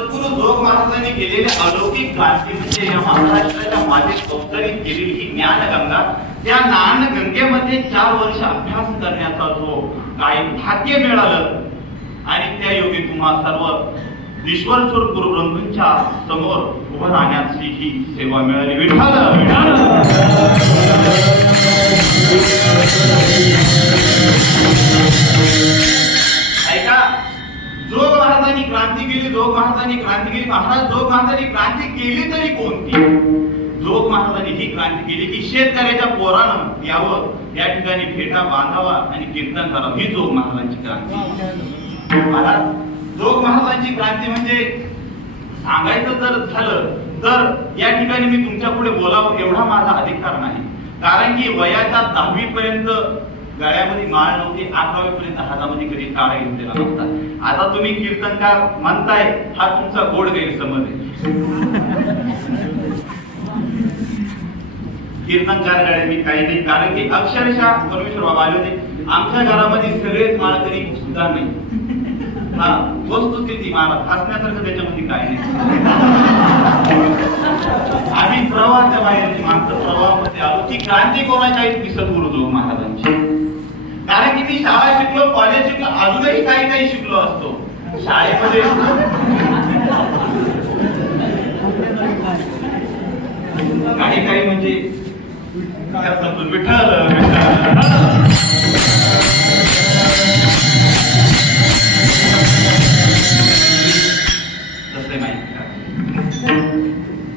सद्गुरु जोग महाराजांनी केलेल्या अलौकिक क्रांती म्हणजे या महाराष्ट्राच्या मातीत अवतरित केलेली ही ज्ञानगंगा, त्या ज्ञानगंगेमध्ये 4 वर्ष अभ्यास करण्याचा जो काही भाग्य मिळालं आणि त्या योगी तुम्हा सर्व ईश्वर स्वरूप गुरुबंधूंच्या समोर उभं राहण्याची ही सेवा मिळाली. विठ्ठल ऐका, जोग महाराजांनी क्रांती केली, जोग महाराजांनी क्रांती केली. महाराज जोग महाराजांनी क्रांती केली तरी कोणती? जोग महाराजांनी ही क्रांती केली की शेतकऱ्याच्या पोरानं यावं, या ठिकाणी फेटा बांधावा आणि कीर्तन करावं. ही जोग महाराजांची क्रांती. महाराज जोग महाराजांची क्रांती म्हणजे सांगायचं जर झालं तर या ठिकाणी मी तुमच्या पुढे बोलावं एवढा माझा अधिकार नाही. कारण की वयाच्या 10वी पर्यंत गळ्यामध्ये माळ नव्हती, 11वी पर्यंत हातामध्ये कधी काळा घेतलेला नव्हता. आता तुम्ही कीर्तनकार म्हणताय, हा तुमचा गोड गैरसमज आहे. कीर्तनकार गळे मी काही नाही, कारण की अक्षरशः परमेश्वर बाबा आले होते. आमच्या घरामध्ये सगळेच माळकरी सुद्धा नाही. हा वस्तुस्थिती मला हसण्यासारखं त्याच्यामध्ये काही नाही. आम्ही प्रवाहाच्या बाहेरची माणसं, प्रवाहामध्ये आलो. ती क्रांती कोणाची आहे? ती सद्गुरु जोग महाराजांची. कारण की मी शाळा शिकलो, कॉलेज शिकलो, अजूनही काही काही शिकलो असतो. शाळेमध्ये काही काही म्हणजे विठ्ठल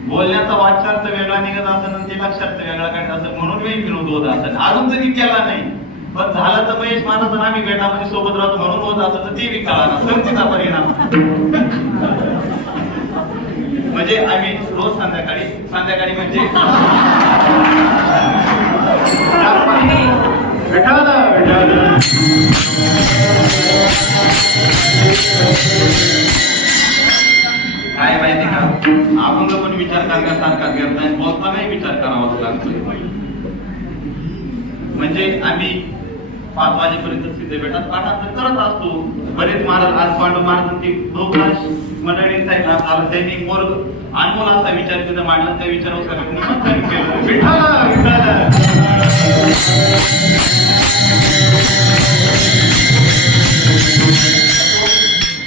बोलण्याचा वाचार्थ वेगळा निघत असेल आणि ते लक्षार्थ वेगळा काढत असेल, म्हणून मी विनोद होत असेल. अजून तरी केला नाही, पण झालं तर महेश मानस आम्ही बेटामध्ये सोबत राहतो म्हणून होत असेल तर ते बी कळा ना. संगतीचा परिणाम म्हणजे आम्ही रोज संध्याकाळी म्हणजे काय माहिती का, अभंग पण विचार करण्यासारखा करता, बोलतानाही विचार करावा लागतोय. म्हणजे आम्ही 5 वाजेपर्यंत सिद्ध बेटात पाठांतर करत असतो. बरेच महाराज, आज पांडव महाराजांची बहुतांश मंडळींचा आला, त्यांनी मोर अनमोल असा विचार तिथं मांडला. त्या विचारावर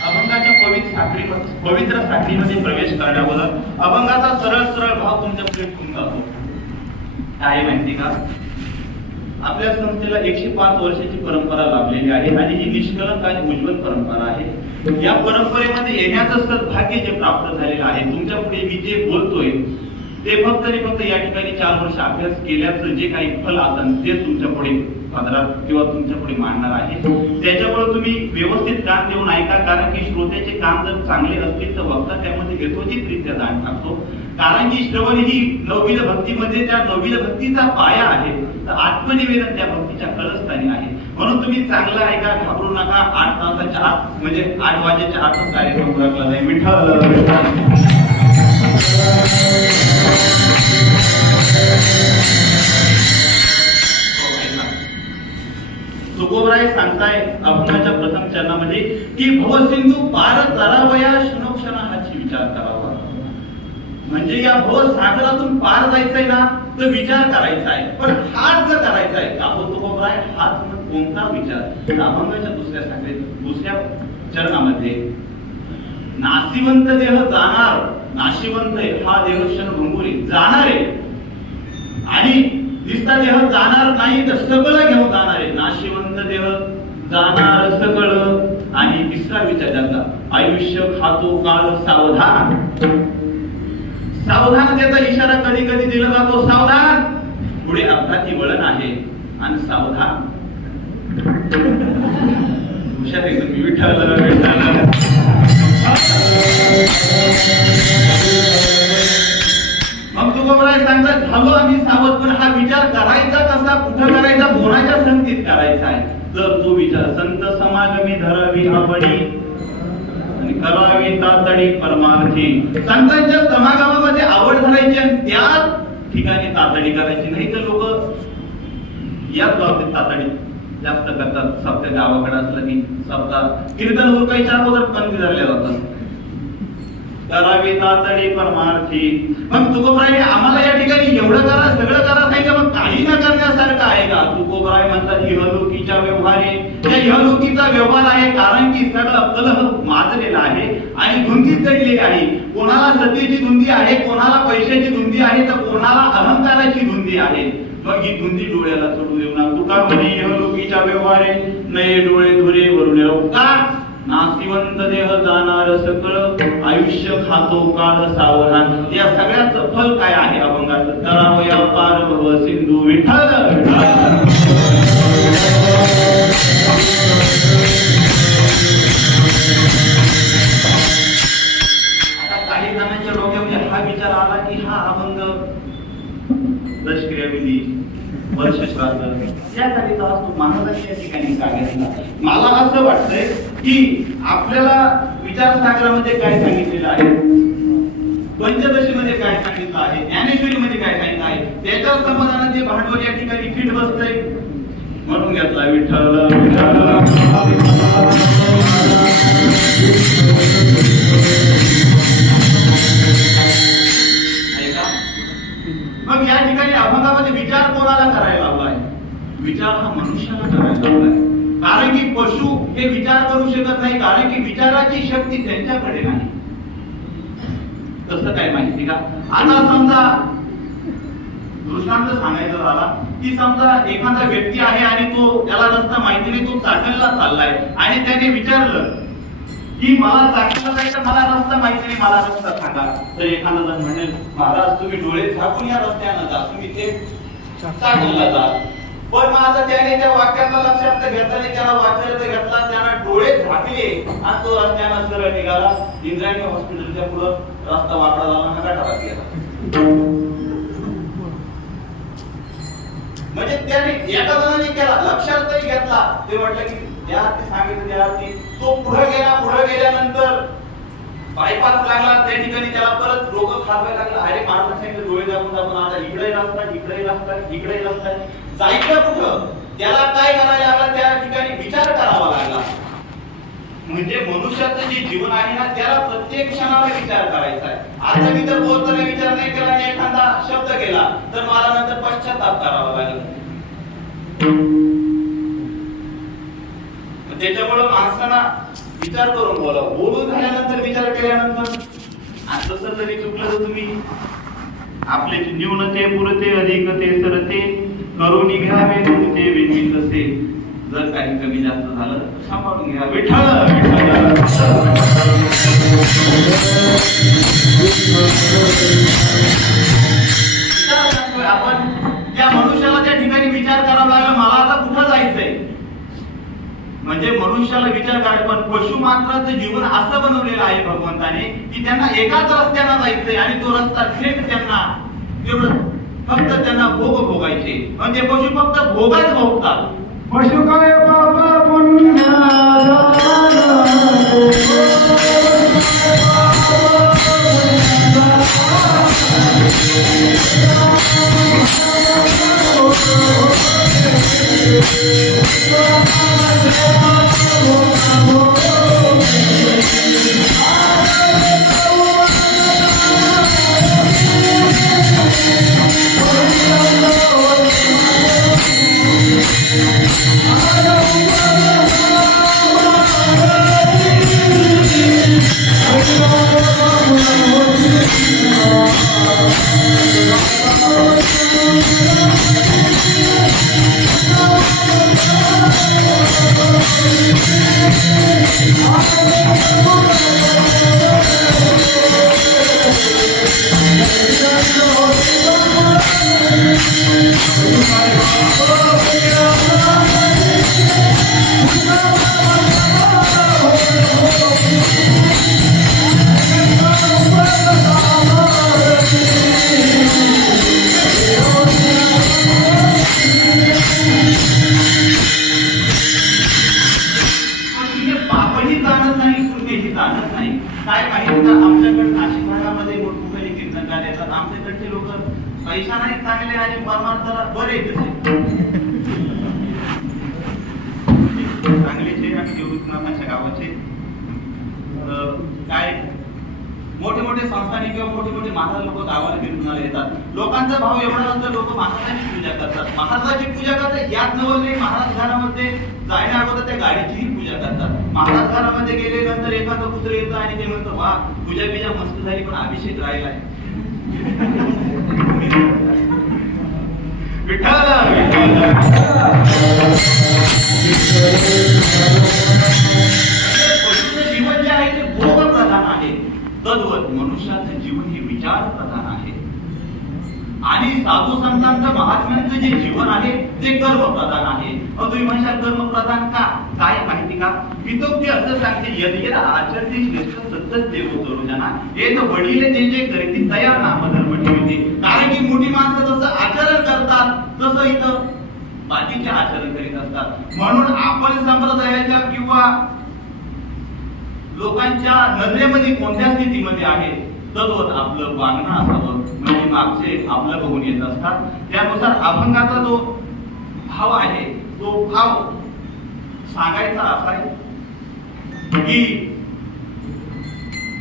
अभंगाच्या पवित्र साखळीमध्ये प्रवेश करण्यावर अभंगाचा सरळ भाव तुमच्या पुढे ठेवून जातो. काय माहिती का, आपल्या संस्थेला 105 वर्षाची परंपरा लाभलेली आहे आणि ही निष्कलंक आणि उज्ज्वल परंपरा आहे. या परंपरेमध्ये येण्याचं सद्भाग्य जे प्राप्त झालेलं आहे, तुमच्या पुढे मी जे बोलतोय ते फक्त या ठिकाणी 4 वर्ष अभ्यास केल्याचं जे काही फल असेल ते तुमच्या पुढे पदरात किंवा तुमच्या पुढे मांडणार आहे. त्याच्यामुळे तुम्ही व्यवस्थित कान देऊन ऐका, कारण की श्रोत्याचे कान जर चांगले असतील तर वक्ता त्यामध्ये यथोचितरित्या जाण टाकतो. कारण की श्रवण ही नववील भक्तीमध्ये त्या नववील भक्तीचा पाया आहे, तर आत्मनिवेदन त्या भक्तीच्या कळस्थानी आहे. म्हणून तुम्ही चांगलं ऐका, घाबरू नका. 8 तासाच्या आत म्हणजे 8 वाजेच्या आतच कार्यक्रम उरकला जाईल. विठ्ठल तुकोबराय सांगताय अभंगाच्या प्रथम चरणामध्ये की भवसिंधू पार करावया क्षणोक्षणा हाची विचार करावा. म्हणजे या भवसागरातून पार जायचंय ना, तर विचार करायचा आहे. पण हाच जर करायचा आहे का तुकोबराय, हाच कोणता विचार? अभंगाच्या दुसऱ्या चरणामध्ये नाशिवंत देह जाणार, नाशिवंत हा देह क्षण भंगुरी जाणार आहे आणि दिसता देह जाणार नाही तर सगळं घेऊन जाणार आहे. नाशिवंत देह जाणार सगळं आणि तिसरा विचार त्यांचा आयुष्य खातो काळ सावधान. सावधानतेचा इशारा कधी कधी दिला जातो. सावधान, पुढे अपघाती वळण आहे आणि सावधान. हुशार एकदम विठ्ठल मग तुकोबराय सांगतात झालो आम्ही सावध, पण हा विचार करायचा कसा, कुठं करायचा, कोणाच्या संगतीत करायचा आहे. तर तो विचार संत समागमी धरावी आवडी आणि करावी तातडी परमार्थी. संतांच्या समागमामध्ये आवड धरायची आणि त्या ठिकाणी तातडी करायची. नाही तर लोक याच बाबतीत तातडी जास्त करतात. सप्त्या गावाकडे असलं की सप्ताह कीर्तन उरकायच्या अगोदर पंक्ती धरल्या जातात. करावी तातडी परमार्थी. मग तुकोबराय आम्हाला या ठिकाणी एवढं करा सगळं करा सांगितलं, मग काही न करण्यासारखं आहे का? तुकोबराय म्हणतात इहलोकीच्या व्यवहारे, त्या इहलोकीचा व्यवहार आहे कारण की सगळं कलह माजलेला आहे आणि धुंदीत जडलेली आहे. कोणाला सत्तेची धुंदी आहे, कोणाला पैशाची धुंदी आहे, तर कोणाला अहंकाराची धुंदी आहे. मग ही धुंदी डोळ्याला चढू देऊ नका. तुका म्हणे इहलोकीच्या व्यवहारे नये डोळे धुरे वरून का नाशिवंत देह जाणार सकळ आयुष्य खातो काळ सावधान. या सगळ्याचं फल काय आहे अभंगाचं? करावया पार भव सिंधू विठ्ठल. आता काही जणांच्या डोक्यामध्ये हा विचार आला की हा अभंग दशक्रिया विधी वर्ष श्राद्ध यासाठी असतो, महाराजांनी या ठिकाणी का घेतला? मला असं वाटतंय की आपल्याला विचारसागरामध्ये काय सांगितलेलं आहे, पंचदशीमध्ये काय सांगितलं आहे, ज्ञानेश्वरीमध्ये काय सांगितलं आहे, त्याच्या समाधानात जे भांडवल या ठिकाणी फिट बसतंय म्हणून घेतला विठ्ठल मग या ठिकाणी अभंगामध्ये विचार कोणाला करायला लावलाय? विचार हा मनुष्याला करायला लावलाय. कारण की पशु हे विचार करू शकत नाही, कारण की विचाराची शक्ती त्यांच्याकडे नाही. कसं काय माहिती का? आता समजा दृष्टांत सांगायचं झाला की समजा एखादा व्यक्ती आहे आणि तो त्याला रस्ता माहिती नाही, तो चाकणला चाललाय आणि त्याने विचारलं की मला चाकणला जायचं, मला रस्ता माहिती नाही, मला रस्ता सांगा. तर एखादा जण म्हणेल महाराज तुम्ही डोळे झाकून या रस्त्यानं जा, तुम्ही ते चाकणला जा. पण मग आता त्याने त्या वाक्याचा लक्षात घेतला नाही, त्याला वाचायला घेतला, त्यानं डोळे झाकले आणि तो रस्त्यानं सरळ निघाला. इंद्रायणी हॉस्पिटलच्या पुढे रस्ता वाकडा झाला, गटारात गेला. म्हणजे त्याने एका जणांनी केला, लक्षातही घेतला, ते म्हटलं की त्या ते सांगितलं त्या तो पुढे गेल्यानंतर बायपास लागला, त्या ठिकाणी त्याला परत डोकं खाजवायला लागलं. अरे महाराज सांगितलं डोळे दाखवून आता इकडे लागतात, इकडे लागतात, जायचं कुठं? त्याला काय करायला लागला? त्या ठिकाणी विचार करावा लागला. म्हणजे मनुष्याचं जे जीवन आहे ना, त्याला प्रत्येक क्षणाला विचार करायचा आहे. आता मी जर बोलताना विचार नाही केला आणि एखादा शब्द केला तर मला नंतर पश्चाताप करावा लागेल. त्याच्यामुळे माणसांना विचार करून बोलून झाल्यानंतर विचार केल्यानंतर तसं जरी चुकलं तर तुम्ही आपले न्यूनते पुरते अधिकते सरते करून घ्यावे तुमचे विधी तसे. जर काही कमी जास्त झालं तर सांभाळून घ्या. विठ्ठल आपण त्या मनुष्याला त्या ठिकाणी विचार करावा लागला, मला आता कुठं जायचंय. म्हणजे मनुष्याला विचार करायला, पण पशु मात्राचं जीवन असं बनवलेलं आहे भगवंताने की त्यांना एकाच रस्त्यानं जायचंय आणि तो रस्ता थेट त्यांना तेवढं फक्त त्यांना भोग भोगायचे. म्हणजे पशु फक्त भोगच भोगतात. पशु काय बाबा पुण्या काय माहिती आमच्याकडे नाशिक भागामध्ये मोठमोठे कीर्तनकार येतात. आमच्याकडचे लोक पैसा नाही चांगले आणि परमार्थाला बरे चांगलेचे आणि देवृत्नाथाच्या गावाचे काय मोठे मोठे संस्थानिक किंवा मोठे मोठे महाराज लोक गावाला कीर्तनाला येतात. लोकांचा भाव एवढा नसतो, लोक महाराजांची पूजा करतात. महाराजांची पूजा करतात यात नवले महाराज घरामध्ये जाण्या अगोदर त्या गाडीचीही पूजा करतात. महाराज घरामध्ये गेल्यानंतर एखादं कुत्र येतं आणि ते म्हणतं वा पूजा बिजा मस्त झाली पण अभिषेक राहिलाय. विठ्ठल जीवन जे आहे ते भोग प्रधान आहे. तद्वत मनुष्याचं जीवन हे विचार प्रधान आहे. आणि साधू संतांचं महात्म्यांचं जे जीवन आहे ते कर्म प्रधान आहे. तुम्ही म्हणशाल कर्म प्रधान का? काय माहिती का? पितोक्ती असं सांगते यद आचरते श्रेष्ठ सतत देव तरुजना एक वडील ते जे करतील तया नाम धर्म ठेवते. कारण की मोठी माणसं जसं आचरण करतात तसं इथं बाकीचे आचरण करीत असतात. म्हणून आपण संप्रदायाच्या किंवा लोकांच्या नजरेमध्ये कोणत्या स्थितीमध्ये आहे तद्वत आपलं वागणं असावं. म्हणजे मागचे आपलं बघून येत असतात. त्यानुसार अभंगाचा जो भाव आहे तो भाव सांगायचा असा आहे की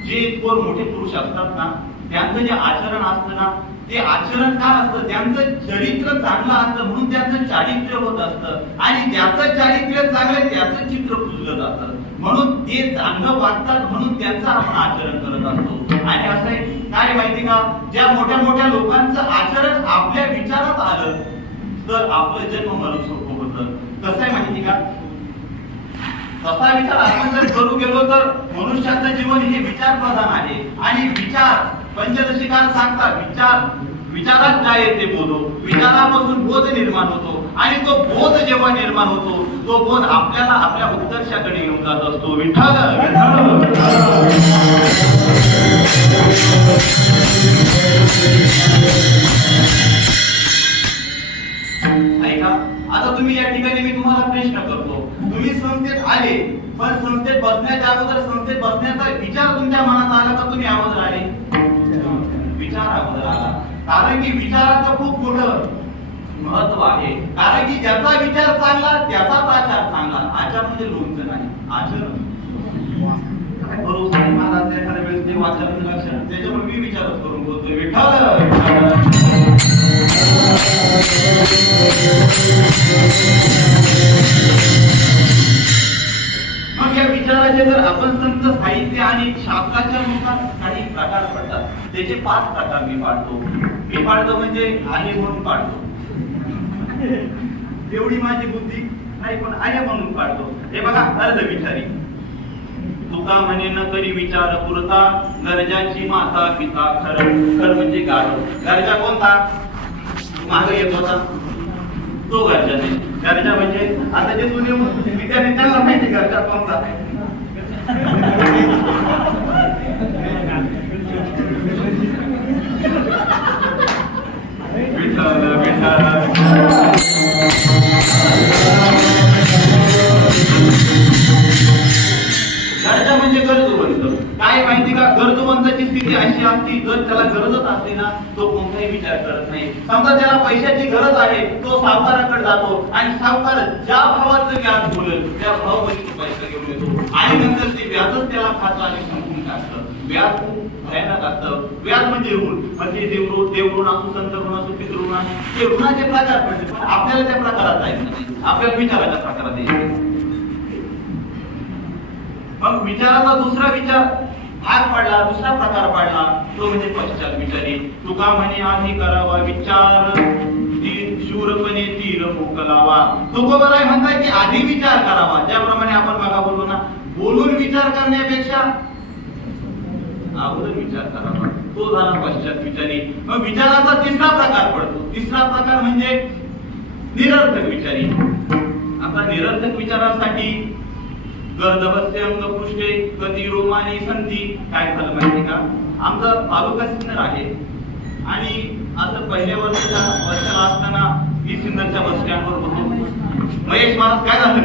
जे थोर मोठे पुरुष असतात ना त्यांचं जे आचरण असतं ना ते आचरण काय असतं, त्यांचं चरित्र चांगलं असतं म्हणून त्यांचं चारित्र्य होत असतं. आणि त्याचं चारित्र्य चांगलं त्याचं चित्र पुजलं जातं. म्हणून ते चांगलं वागतात म्हणून त्यांचं आपण आचरण करत असतो. आणि असं आहे काय माहिती का, ज्या मोठ्या मोठ्या लोकांचं आचरण आपल्या विचारात आलं तर आपलं जन्म मरण सोपं होतं. कसं आहे माहिती का, तसा विचार आपण जर करू गेलो तर मनुष्याचं जीवन हे विचार प्रधान आहे. आणि विचार पंचदशिकार सांगतात विचारात काय येते बोधो, विचारापासून बोध निर्माण होतो. आणि तो बोध जेव्हा निर्माण होतो तो बोध आपल्याला आपल्या उत्कर्षाकडे घेऊन जात असतो. विठ्ठल ऐका, आता तुम्ही या ठिकाणी मी तुम्हाला प्रश्न करतो. तुम्ही संस्थेत आले पण संस्थेत बसण्याच्या अगोदर संस्थेत बसण्याचा विचार तुमच्या मनात आला का तुम्ही अगोदर आले? विचार अगोदर आला. कारण की विचाराचं खूप मोठं महत्व आहे. कारण की ज्याचा विचार चांगला त्याचाच आचार चांगला. आचार म्हणजे लोणचं नाही, आचरण. काय बरोबर महाराज एखाद्या वेळेस ते वाचन लक्षात त्याच्यामुळे मी विचारच करून बोलतोय. विठ्ठल मग या विचाराचे जर आपण संत साहित्य आणि शास्त्राच्या नुसार काही प्रकार पडतात. त्याचे 5 प्रकार मी पाडतो. मी पाडतो म्हणजे आहे म्हणून पाडतो. एवढी माझी बुद्धी नाही पण आहे म्हणून पाडतो. हे बघा, अर्ध विचारी. तुका म्हणे न करी विचार पुरता गरजाची माता पिता खर. खर म्हणजे गाढव. गरजा कोणता? मागे येत होता तो गरजा नाही. गरजा म्हणजे आता जे जुने विद्यार्थी त्यांना माहिती गरजा कोणता. गरजा म्हणजे गरजवंत. काय माहिती का, गरजवंताची स्थिती अशी असती जर त्याला गरजच असते ना तो कोणताही विचार करत नाही. समजा त्याला पैशाची गरज आहे तो सावकाराकडे जातो आणि सावकार ज्या भावाचं व्याज बोलेल त्या भावामध्ये तो पैसा घेऊन येतो आणि नंतर ते व्याजच त्याला खातं आणि संपून टाकतं. व्याज भयानक असतं. व्याज म्हणजे ऋण. म्हणजे देवऋण असो, संत ऋण असो, पितृऋण असो, ते ऋणाचे प्रकार पडले. पण आपल्याला त्या प्रकारात जायचं नाही, आपल्याला विचाराच्या प्रकारात यायचं. मग विचाराचा दुसरा विचार भाग पडला, दुसरा प्रकार पडला तो म्हणजे पश्चात विचारी. तुका म्हणे आधी करावा विचार शूरपणे तीर मोकलावा. तुकोबराय म्हणतात की आधी विचार करावा. ज्याप्रमाणे आपण बघा बोललो ना, बोलून विचार करण्यापेक्षा अगोदर विचार करावा. तो झाला पश्चात विचारी. मग विचाराचा तिसरा प्रकार पडतो. तिसरा प्रकार म्हणजे निरर्थक विचारी. आता निरर्थक विचारासाठी गर्दवस्य अंगपुष्टे गती रोमानी संधी. काय झालं माहिती का, आमचा तालुका सिन्नर आहे आणि असं पहिल्या वर्षाला असताना मी सिन्नरच्या बस स्टँडवर होतो. महेश महाराज काय झालं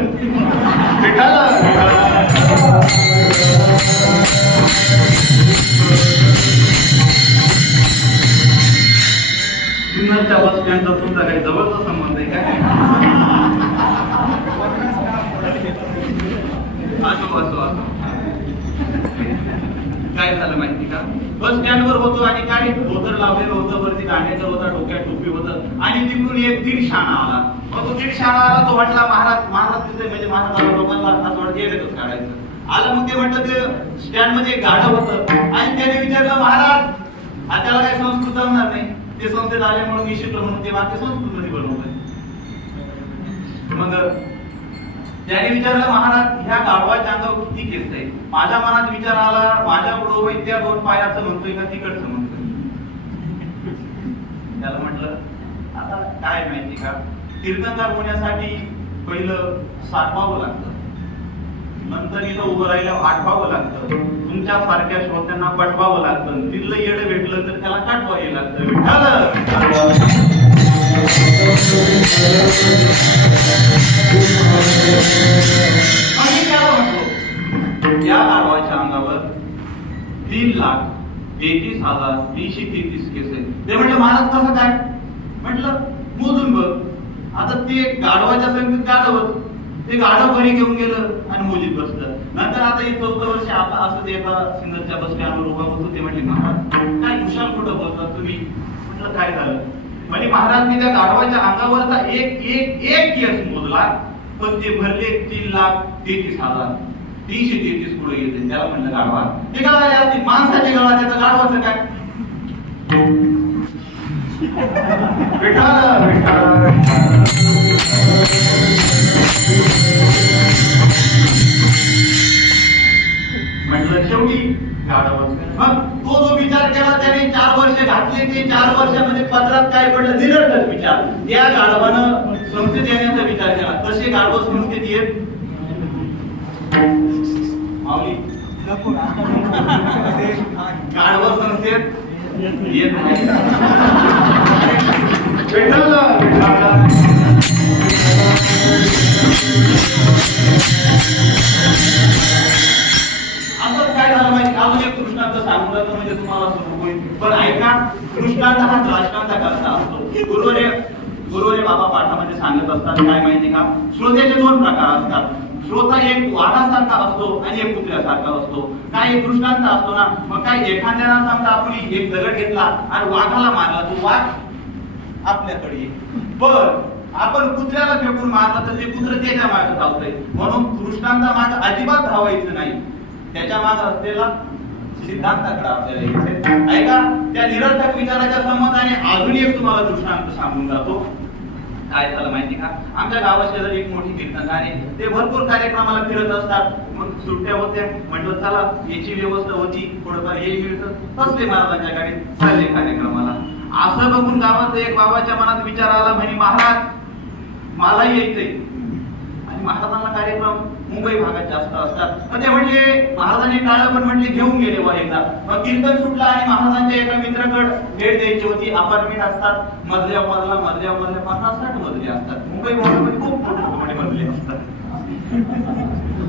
सिन्नरच्या बस स्टँडचा तुमचा काही जवळचा संबंध आहे काय? असो. काय झालं माहिती का, बस स्टँडवर होतो आणि काय धोतर लावलेलं होतं, वरती गाण्याचं होता, डोक्यात टोपी होतं आणि तिकडून एक दीड शाणा आला. मग तो दीड शाणा आला, तो म्हटला महाराज तिथे म्हणजे महाराजाला लोकांना असं येतच काढायचं आलं. मग ते म्हटलं ते स्टँड मध्ये गाडं होतं आणि त्याने विचारलं महाराज आता त्याला काही संस्कृत जमणार नाही, ते संस्थेत आल्यामुळे मी शिकलो म्हणून ते वाक्य संस्कृत मध्ये बनवलंय. मग त्याने विचारलं महाराज ह्या गाढवाच्या अंगावर किती केस आहे. माझ्या मनात विचार आला, माझ्या बरोबर त्या दोन पायाचं म्हणतोय का तिकडचं म्हणतोय. त्याला म्हटलं आता काय माहिती का, कीर्तनकार होण्यासाठी पहिलं साठवावं लागतं, नंतर इथं उभं राहिलं आठवावं लागतं, तुमच्या सारख्या श्रोत्यांना पटवावं लागतं, तिथलं येडं भेटलं तर त्याला काटवावं लागतं. या गाढवाच्या अंगावर 3,33,333 केस आहेत. ते म्हटलं महाराज कसं काय, म्हटलं मोजून बघ. आता ते गाढवाच्या संगीत गाढवत ते गाढव घरी घेऊन गेलं आणि मोजीत बसलं. नंतर आता हे 14 वर्ष आता असं ते एका सिंगरच्या बस स्टँडवर उभा होतो. ते म्हटले महाराज काय खुशाल कुठं बोलता तुम्ही. म्हटलं काय झालं, म्हणजे महाराज मी त्या गाढवाच्या अंगावरचा एक एक एक केस मोजला, पण ते भरले 3,33,333 पुढे येते. त्याला म्हणलं गाढवा ते गाळाले असतील, माणसाचे गाळा त्याचं गाढवाचं काय. म्हटलं शेवटी गाढवच. मग तो जो विचार केला त्याने 4 वर्ष घातले, ते 4 वर्षामध्ये पत्रात काय पडलं, निरर्थक विचार. त्या गाढवानं संस्थेत येण्याचा विचार केला. तसे गाढव संस्थेत येत माऊली गाढव संस्थेत येत नाही. असं काय झालं माहिती, अजून एक दृष्टांत सांगू जातो म्हणजे तुम्हाला समोर होईल. पण ऐका, दृष्टांत हा दृष्टांत करता असतो. गुरुवरे बाबा पाठामध्ये सांगत असतात काय माहिती का, श्रोत्याचे 2 प्रकार असतात. श्रोता एक वाघासारखा असतो आणि एक कुत्र्यासारखा असतो. काय एक दृष्टांत असतो ना, मग काय एखाद्याला समजा आपण एक दगड घेतला आणि वाघाला मारला, तो वाघ आपल्याकडे येईल. पण आपण कुत्र्याला फेकून मारला तर ते कुत्र त्याच्या मागे धावतंय. म्हणून दृष्टांता मागे अजिबात धावायचं नाही, त्याच्या मागे असलेला सिद्धांताकडे आपल्याला यायचं. ऐका, त्या निरर्थक विचाराच्या संबंधाने अजून एक तुम्हाला दृष्टांत सांगून जातो. काय झालं माहिती का, आमच्या गावाशेजारी एक मोठी कीर्तनकार आहे. ते भरपूर कार्यक्रमाला फिरत असतात. मग सुट्ट्या होत्या, म्हटलं चला याची व्यवस्था होती, थोडंफार हे मिळतं, बसले महाराजांच्या गाडीत चालले कार्यक्रमाला. असं बघून गावात एक बाबाच्या मनात विचार आला, म्हणे महाराज मला यायचंय. आणि महाराजांना कार्यक्रम मुंबई भागात जास्त असतात. मग ते म्हटले महाराजांनी टाळलं, पण म्हटले घेऊन गेले वा एकदा. मग कीर्तन सुटला आणि महाराजांच्या एका मित्राकडे भेट द्यायची होती. अपार्टमेंट असतात, मधल्या 50-60 मजले असतात. मुंबई भागामध्ये खूप मोठे मजले असतात.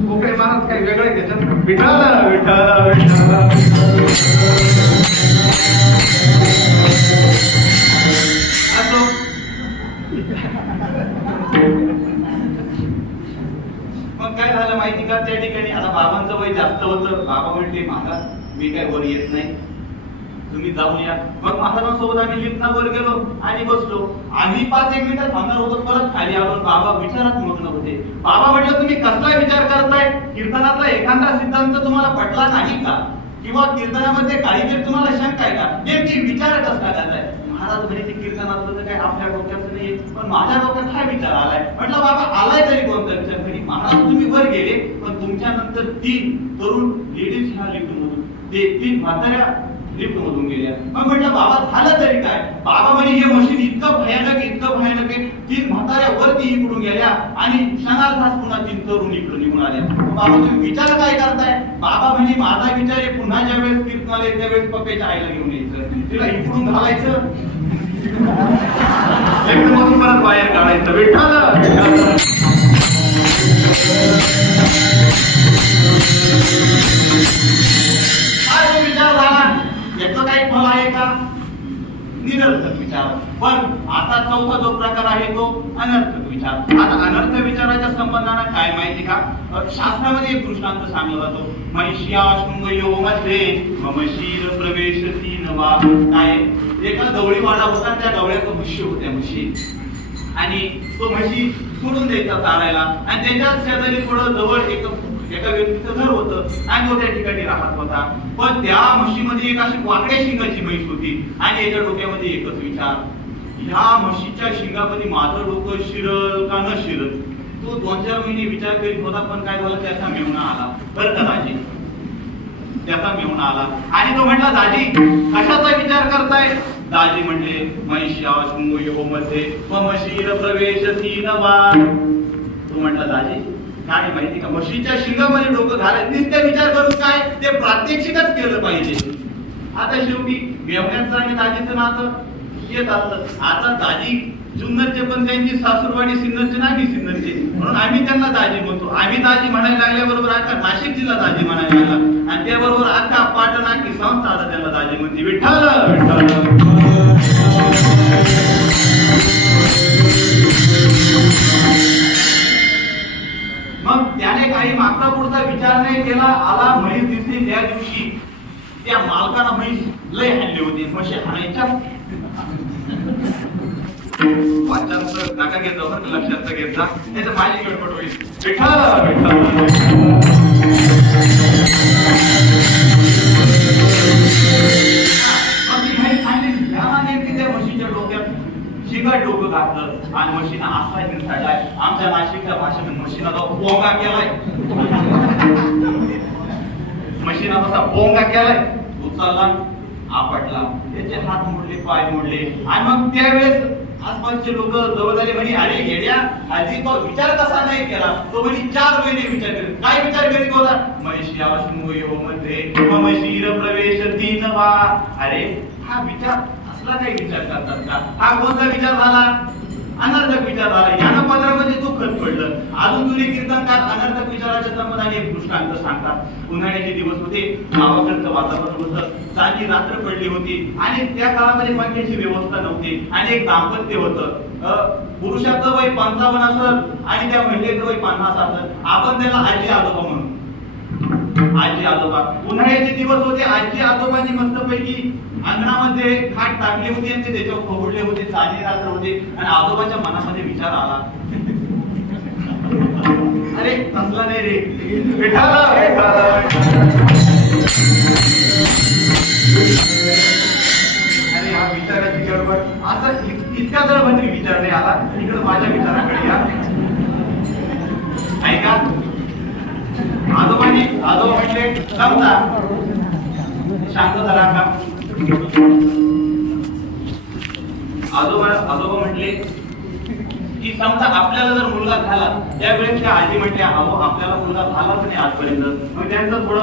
कोकणी महाराज काही वेगळे घेतात. विठाला विठाला विठाला असो. मग काय झालं माहिती का, त्या ठिकाणी आता बाबांचं वय जास्त होतं. बाबा म्हटले महाराज मी काय वर येत नाही, तुम्ही जाऊन या. मग महाराजांसोबत आम्ही लिफ्टनं वर गेलो आणि बसलो. आम्ही 5-1 मिनिटात थांबणार होतो, परत खाली आलो. बाबा विचारात मग्न होते. बाबा म्हटलं तुम्ही कसला विचार करताय, कीर्तनातला एखादा सिद्धांत तुम्हाला पटला नाही का, किंवा कीर्तनामध्ये काहीतरी तुम्हाला शंका आहे का, नेमकी विचार कसला करताय. महाराज म्हणे ते कीर्तनातलं तर काय आपल्या डोक्याचं नाहीये, पण माझ्या डोक्यात काय विचार आलाय. म्हटलं बाबा आलाय तरी कोणता विचार. म्हणे महाराज तुम्ही वर गेले, पण तुमच्या नंतर 3 तरुण लेडीज ह्या लिफ्ट मधून, ते 3 म्हाताऱ्या लिफ्ट मधून गेल्या. मग म्हटलं बाबा झालं तरी काय. बाबा म्हणे हे मशीन इतकं भयानक आहे, 3 म्हाताऱ्या वरती इकडून गेल्या आणि क्षणार्धात पुन्हा 3 तरुण इकडून निघून आल्या. बाबा तुम्ही विचार काय करताय. बाबा म्हणे माझा विचार आहे पुन्हा ज्या वेळेस कीर्तनाला येईल त्यावेळेस पप्पेच्या आईला घेऊन यायचं, तिला इकडून घालायचं, लिफ्ट मधून परत बाहेर काढायचं. विठाला विचार झाला, याचं काही फल आहे का. निरर्थक विचार. पण आता चौथा जो प्रकार आहे तो अनर्थक विचार. आता अनर्थ विचाराच्या संबंधाने काय माहिती का, शास्त्रामध्ये एक दृष्टांत सांगला जातो. महिष्या शृंगयो मध्ये मम शीर प्रवेशती नवा. काय, एका गवळीवाडा होता, त्या गवळ्यात म्हशी होत्या, म्हशी, आणि तो म्हशी सोडून द्यायचा चालायला, आणि त्याच्याच शेजारी थोडं जवळ एका व्यक्तीचं घर होतं आणि तो त्या ठिकाणी राहत होता. पण त्या म्हशीमध्ये एक अशी वाकड्या शिंगाची म्हैस होती आणि याच्या डोक्यामध्ये एकच विचार, ह्या म्हशीच्या शिंगामध्ये माझं डोकं शिरल का न शिरल. तो 2-4 महिने विचार करीत होता. पण काय झालं, त्याचा मेहुणा आला. बरं का दाजी, त्याचा मेहुणा आला आणि तो म्हटला, दाजी कशाचा विचार करताय. दाजी म्हणले, महिष्या शृंगयो मध्ये मम शीर प्रवेशती नवा. तो म्हटला, दाजी काय माहिती का, म्हशीच्या शिंगामध्ये डोकं घालायचं नुसते विचार करून काय, ते प्रात्यक्षिकच केलं पाहिजे. आता शेवटी मेहुण्याचं आणि दाजीचं नातं येत असतं. आता दाजी जुन्नरचे, पण त्यांची सासूरवाडी सिन्नरचे ना, आम्ही सिन्नरचे, म्हणून आम्ही त्यांना दाजी म्हणतो. आम्ही दाजी म्हणायला लागल्याबरोबर अख्खा नाशिक जिल्हा दाजी म्हणायला लागला, आणि त्याबरोबर अख्खा पाटण, अख्खी संस्था आता त्यांना दाजी म्हणते. विठ्ठल विठ्ठल. मग त्याने काही मागचा पुढचा विचार नाही केला. आला, म्हैस दिसली. त्या दिवशी त्या मालकाला म्हैस लय हाणली होती. म्हशी हाणायच्या वाचांचं नका घेत जाऊ, लक्षात घेत जा, नाही तर माझी गडबड होईल. विठ्ठल विठ्ठल. म्हशीच्या डोक्यात शिंगाट डोकं घातलं आणि म्हशीनं असा निसटलाय. आमच्या नाशिकच्या भाषेत म्हशीनं तो बोंगा केलाय. म्हशीनं तसा बोंगा केलाय. उचलला, आपटला, त्याचे हात मोडले, पाय मोडले. आणि मग त्यावेळेस आसपासचे लोक जवळ झाले, म्हणे, अरे येड्या, आधी तो विचार कसा नाही केला. तो म्हणे 4 महिने विचार करीत. काय विचार करीत होता, महिष्या शृंगयो मध्ये मम शीर प्रवेशती नवा. अरे हा विचार असला काही विचार करतात का. हा कोणता विचार झाला, अनर्थक विचार झाला. यानं पदरामध्ये दुःखच पडलं. अजून जुने कीर्तनकार अनर्थक विचाराच्या संबंधाने एक दृष्टांत सांगतात. उन्हाळ्याचे दिवस होते, गावाकडचं वातावरण होतं, चांगली रात्र पडली होती आणि त्या काळामध्ये पंख्याची व्यवस्था नव्हती आणि एक दाम्पत्य होतं. पुरुषाचं वय 55 असत आणि त्या महिलेचं वय 50 असत. आपण त्याला आजी आजोबा म्हणू. आजी आजोबा, उन्हाळ्याचे दिवस होते. आजी आजोबांनी मस्तपैकी अंगणामध्ये खाट टाकली होती आणि ते त्याच्यावर खोबडले होते. चांगली रात्र होते आणि आजोबाच्या मनामध्ये विचार आला, अरे तसला नाही रे, विठाला अरे हा विचाराची गडबड. असा इतका जर मंत्री विचार नाही आला. इकडे माझ्या विचाराकडे या. ऐका, आजोबा म्हटले, समजा शांत झाला का. आजोबा म्हटले की समजा आपल्याला जर मुलगा झाला, त्यावेळेस त्या आजी म्हटल्या, अहो आपल्याला मुलगा झालाच नाही आजपर्यंत. मग त्यांचं थोडं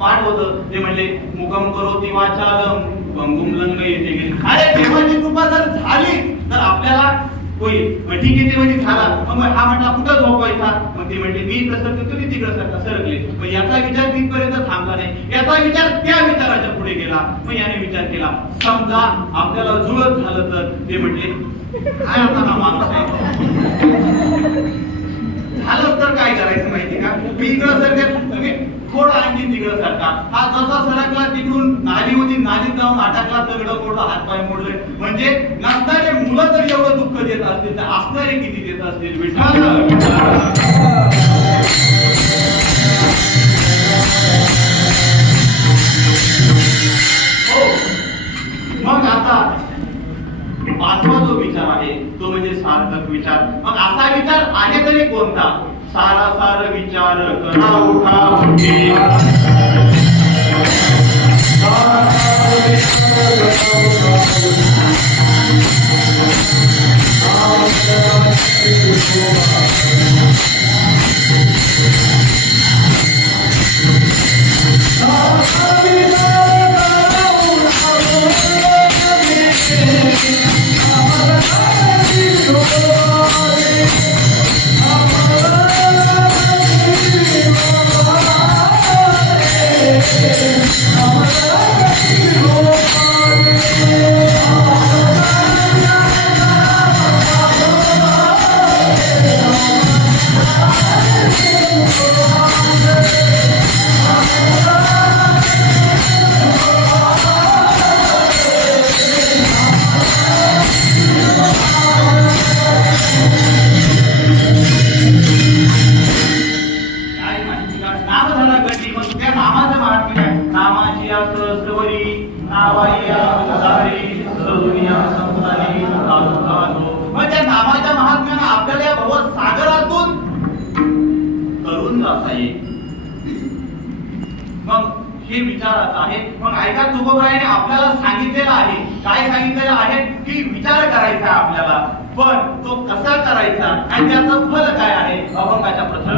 पाठ होतं. ते म्हणले, मुकम करोति वाचालम गंगुम लंग येते गेली. अरे देवाची कृपा जर झाली तर आपल्याला होईल. मग ठीक आहे, ते म्हणजे झाला. मग हा म्हटला कुठं झोपायचा. मग ते म्हणले, मी कसं तुम्ही तिकडं सरकले. मग याचा विचार तिथपर्यंत थांबला नाही. याचा विचार त्या विचाराच्या पुढे गेला. मग याने विचार केला, समजा आपल्याला जुळत झालं तर. ते म्हटले, काय आता हा माणूस आहे, झालं तर काय करायचं माहिती का. मी इकडं सरकार, तुम्ही थोडं आणखी तिकडं सरका. हा जसा सरकला तिकडून नाली होती, नालीत जाऊन अटकला, दगड मोडलं, हातपाय मोडले. म्हणजे नसणारे मुलं तर एवढं दुःख देत असतील तर असणारे किती देत असतील. विठ्ठल. हो, मग आता 5वा जो विचार आहे तो म्हणजे सार्थक विचार. मग असा विचार आहे तरी कोणता. सारासार विचार करा उठा उठे. सत्वरी नावाया उदारी दुनिया संसारी साधो. मग त्या नामाच्या महात्म्यानं आपल्याला या भव सागरातून करून जाता येईल. मग हे विचाराचं आहे. मग ऐका, तुकोबरायाने आपल्याला सांगितलेलं आहे. काय सांगितलेलं आहे की विचार करायचा आहे आपल्याला, पण तो कसा करायचा आणि त्याचं फल काय आहे. अभंगाच्या प्रथम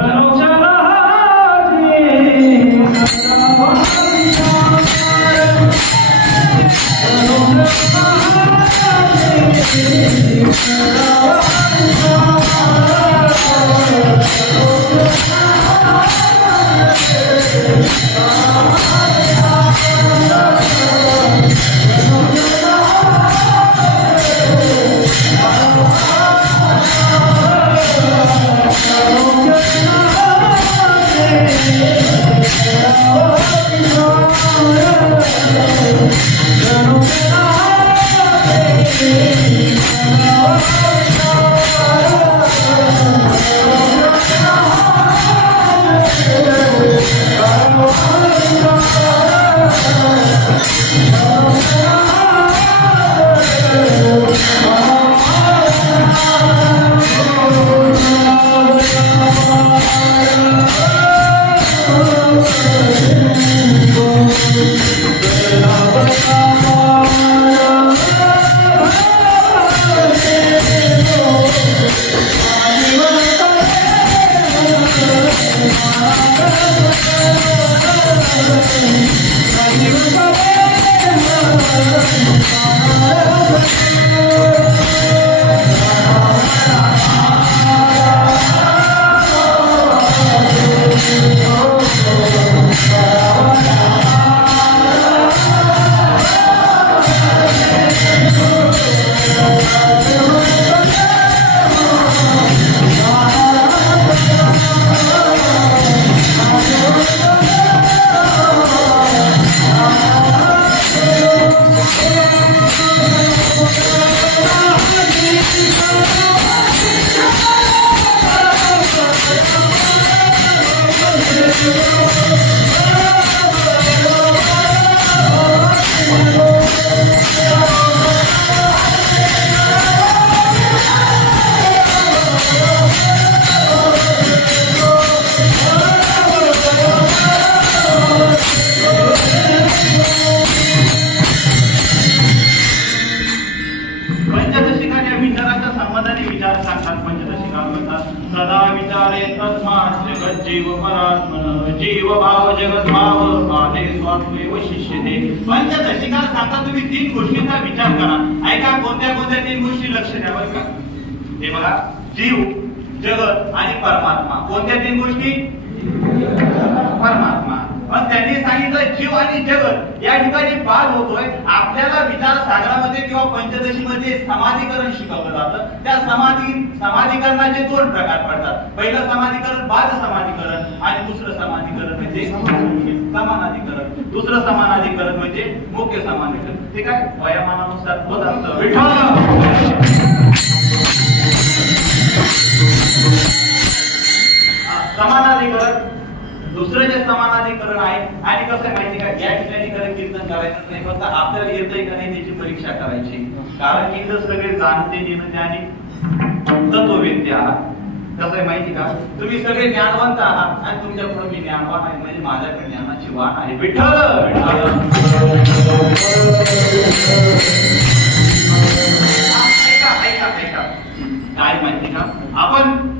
पंचदशिकाच्या विचाराच्या संबंधाने विचार सांगतात. पंचदशिका म्हणतात सदा विचारे तस्मात् जगत जीव परात्मन जीव भाव जगत भाव पादे स्वात्मे वशिष्यते. पंचदशिका सांगतात तुम्ही 3 गोष्टींचा विचार करा. ऐका, कोणत्या कोणत्या 3 गोष्टी लक्ष द्या बरं का. हे बघा, जीव, जगत आणि परमात्मा. कोणत्या 3 गोष्टी? परमात्मा. पण त्यांनी सांगितलं जीव आणि जगत या ठिकाणी बाद होतोय. आपल्याला विचार सागरामध्ये किंवा पंचदशीमध्ये समाधीकरण शिकवलं जातं. त्या समाधीकरणाचे 2 प्रकार पडतात. पहिलं समाधीकरण बाद समाधीकरण आणि दुसरं समाधीकरण म्हणजे समानाधिकरण. दुसरं समानाधिकरण म्हणजे मुख्य समानाधिकरण. ते काय वयामानानुसार होत असतं. समानाधिकरण दुसरं जे समानाधिकरण आहे. आणि कसं आहे माहिती का, या ठिकाणी कीर्तन करायचं नाही, फक्त आपल्याला येतंय का नाही त्याची परीक्षा करायची. कारण की इथं सगळे जाणते नेते आणि तत्ववेत्ते आहात. कसं आहे माहिती का, तुम्ही सगळे ज्ञानवंत आहात आणि तुमच्या पुढे मी ज्ञानवान आहे, म्हणजे माझ्याकडे ज्ञानाची वाण आहे. विठ्ठल ऐका काय माहिती का, आपण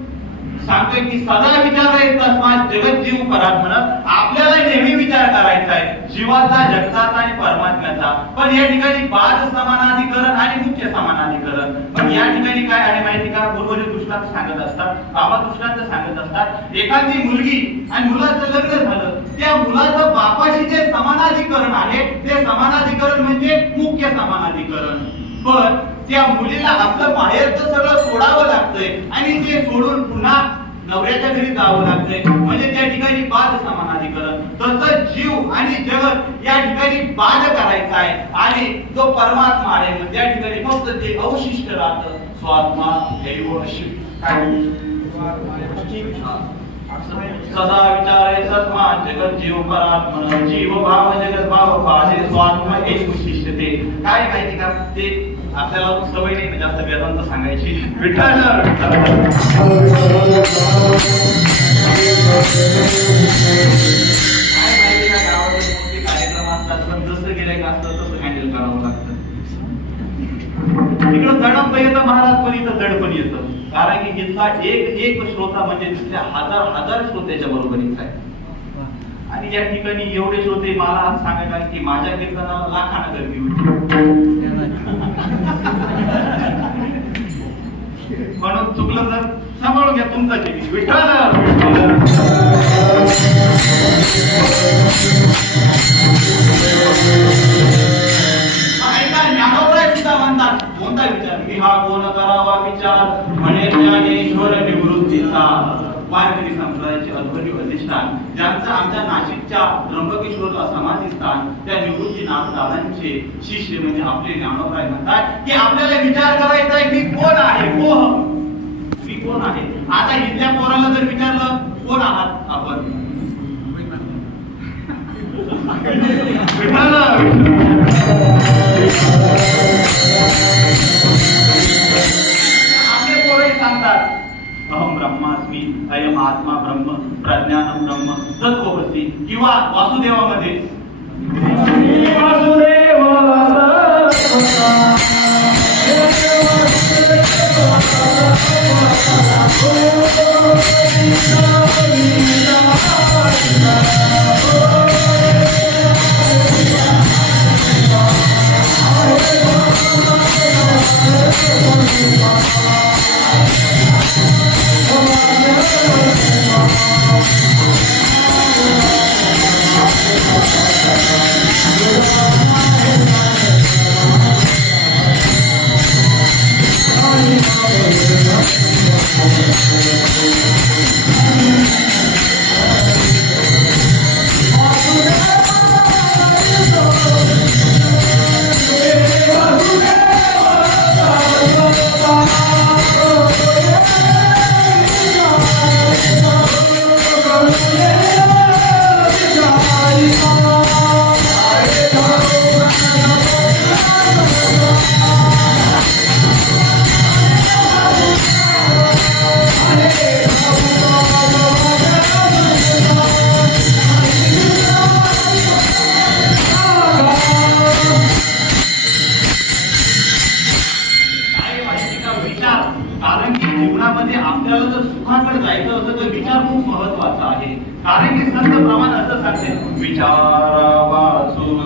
सांगतोय की सदा विचार आहे तस्मात् जगत जीव परात्मन. आपल्याला नेहमी विचार करायचा आहे जीवाचा, जगताचा आणि परमात्म्याचा. पण या ठिकाणी बाद समानाधिकरण आणि मुख्य समानाधिकरण. पण या ठिकाणी काय आहे माहिती का, पूर्वज दृष्टांत सांगत असतात, बाबा दृष्टांत सांगत असतात. एखादी मुलगी आणि मुलाचं लग्न झालं, त्या मुलाचं बापाशी जे समानाधिकरण आहे ते समानाधिकरण म्हणजे मुख्य समानाधिकरण. पण त्या मुलीला आपलं माहेरचं सगळं सोडावं लागतंय आणि ते सोडून पुन्हा नवऱ्याच्या घरी जावं लागतंय, म्हणजे त्या ठिकाणी बाद समानाधिकरण. तसं जीव आणि जगत या ठिकाणी बाद करायचा आहे आणि जो परमात्मा आहे मग त्या ठिकाणी फक्त ते अवशिष्ट राहतं. स्वात्मा दैव शिव. काय सदा विचारे सत्मा जगत जीव परात्मन जीव भाव जगत भाव पाजे स्वात्म एक विशिष्टते. काय माहिती का ते आपल्याला सवय नाही जास्त वेदांत सांगायची. विठ्ठल काय माहिती का गावामध्ये मोठे कार्यक्रम असतात पण जसं गिऱ्हाईक असतं तसं हँडल करावं लागतं. इकडं दडप येतं महाराज पण इथं दडपण येतं. कारण की इथला एक श्रोता म्हणजे तिथल्या हजार श्रोत्याच्या बरोबरीचा आहे. आणि या ठिकाणी एवढे श्रोते मला आज सांगायला की माझ्या कीर्तनाला लाखांना गर्दी होती. म्हणून चुकलं तर सांभाळून घ्या तुमचा जीव. विठ्ठल सुद्धा म्हणतात कोणता विचार मी हा कोण करावा विचार म्हणे ज्ञानेश्वर निवृत्तीचा. वारकरी संप्रदायाचे अध्वर्यू अधिष्ठान ज्यांचं आमच्या नाशिकच्या त्र्यंबकेश्वरला समाधी स्थान त्या निवृत्तीनाथ दादांचे शिष्य म्हणजे आपले ज्ञानोबराय म्हणतात की आपल्याला विचार करायचा आहे मी कोण आहे. मी कोण आहे. आता इथल्या पोराला जर विचारलं कोण आहात आपण आपले पोरही सांगतात अहम ब्रह्मास्मी अयम आत्मा ब्रह्म प्रज्ञानम ब्रह्म तत्वमसी. किंवा वासुदेवामध्ये कारण की जीवनामध्ये आपल्याला जर सुखाकडे जायचं असतं तर विचार खूप महत्वाचा आहे. कारण की संत प्रमाण असं सांगते विचारावाचून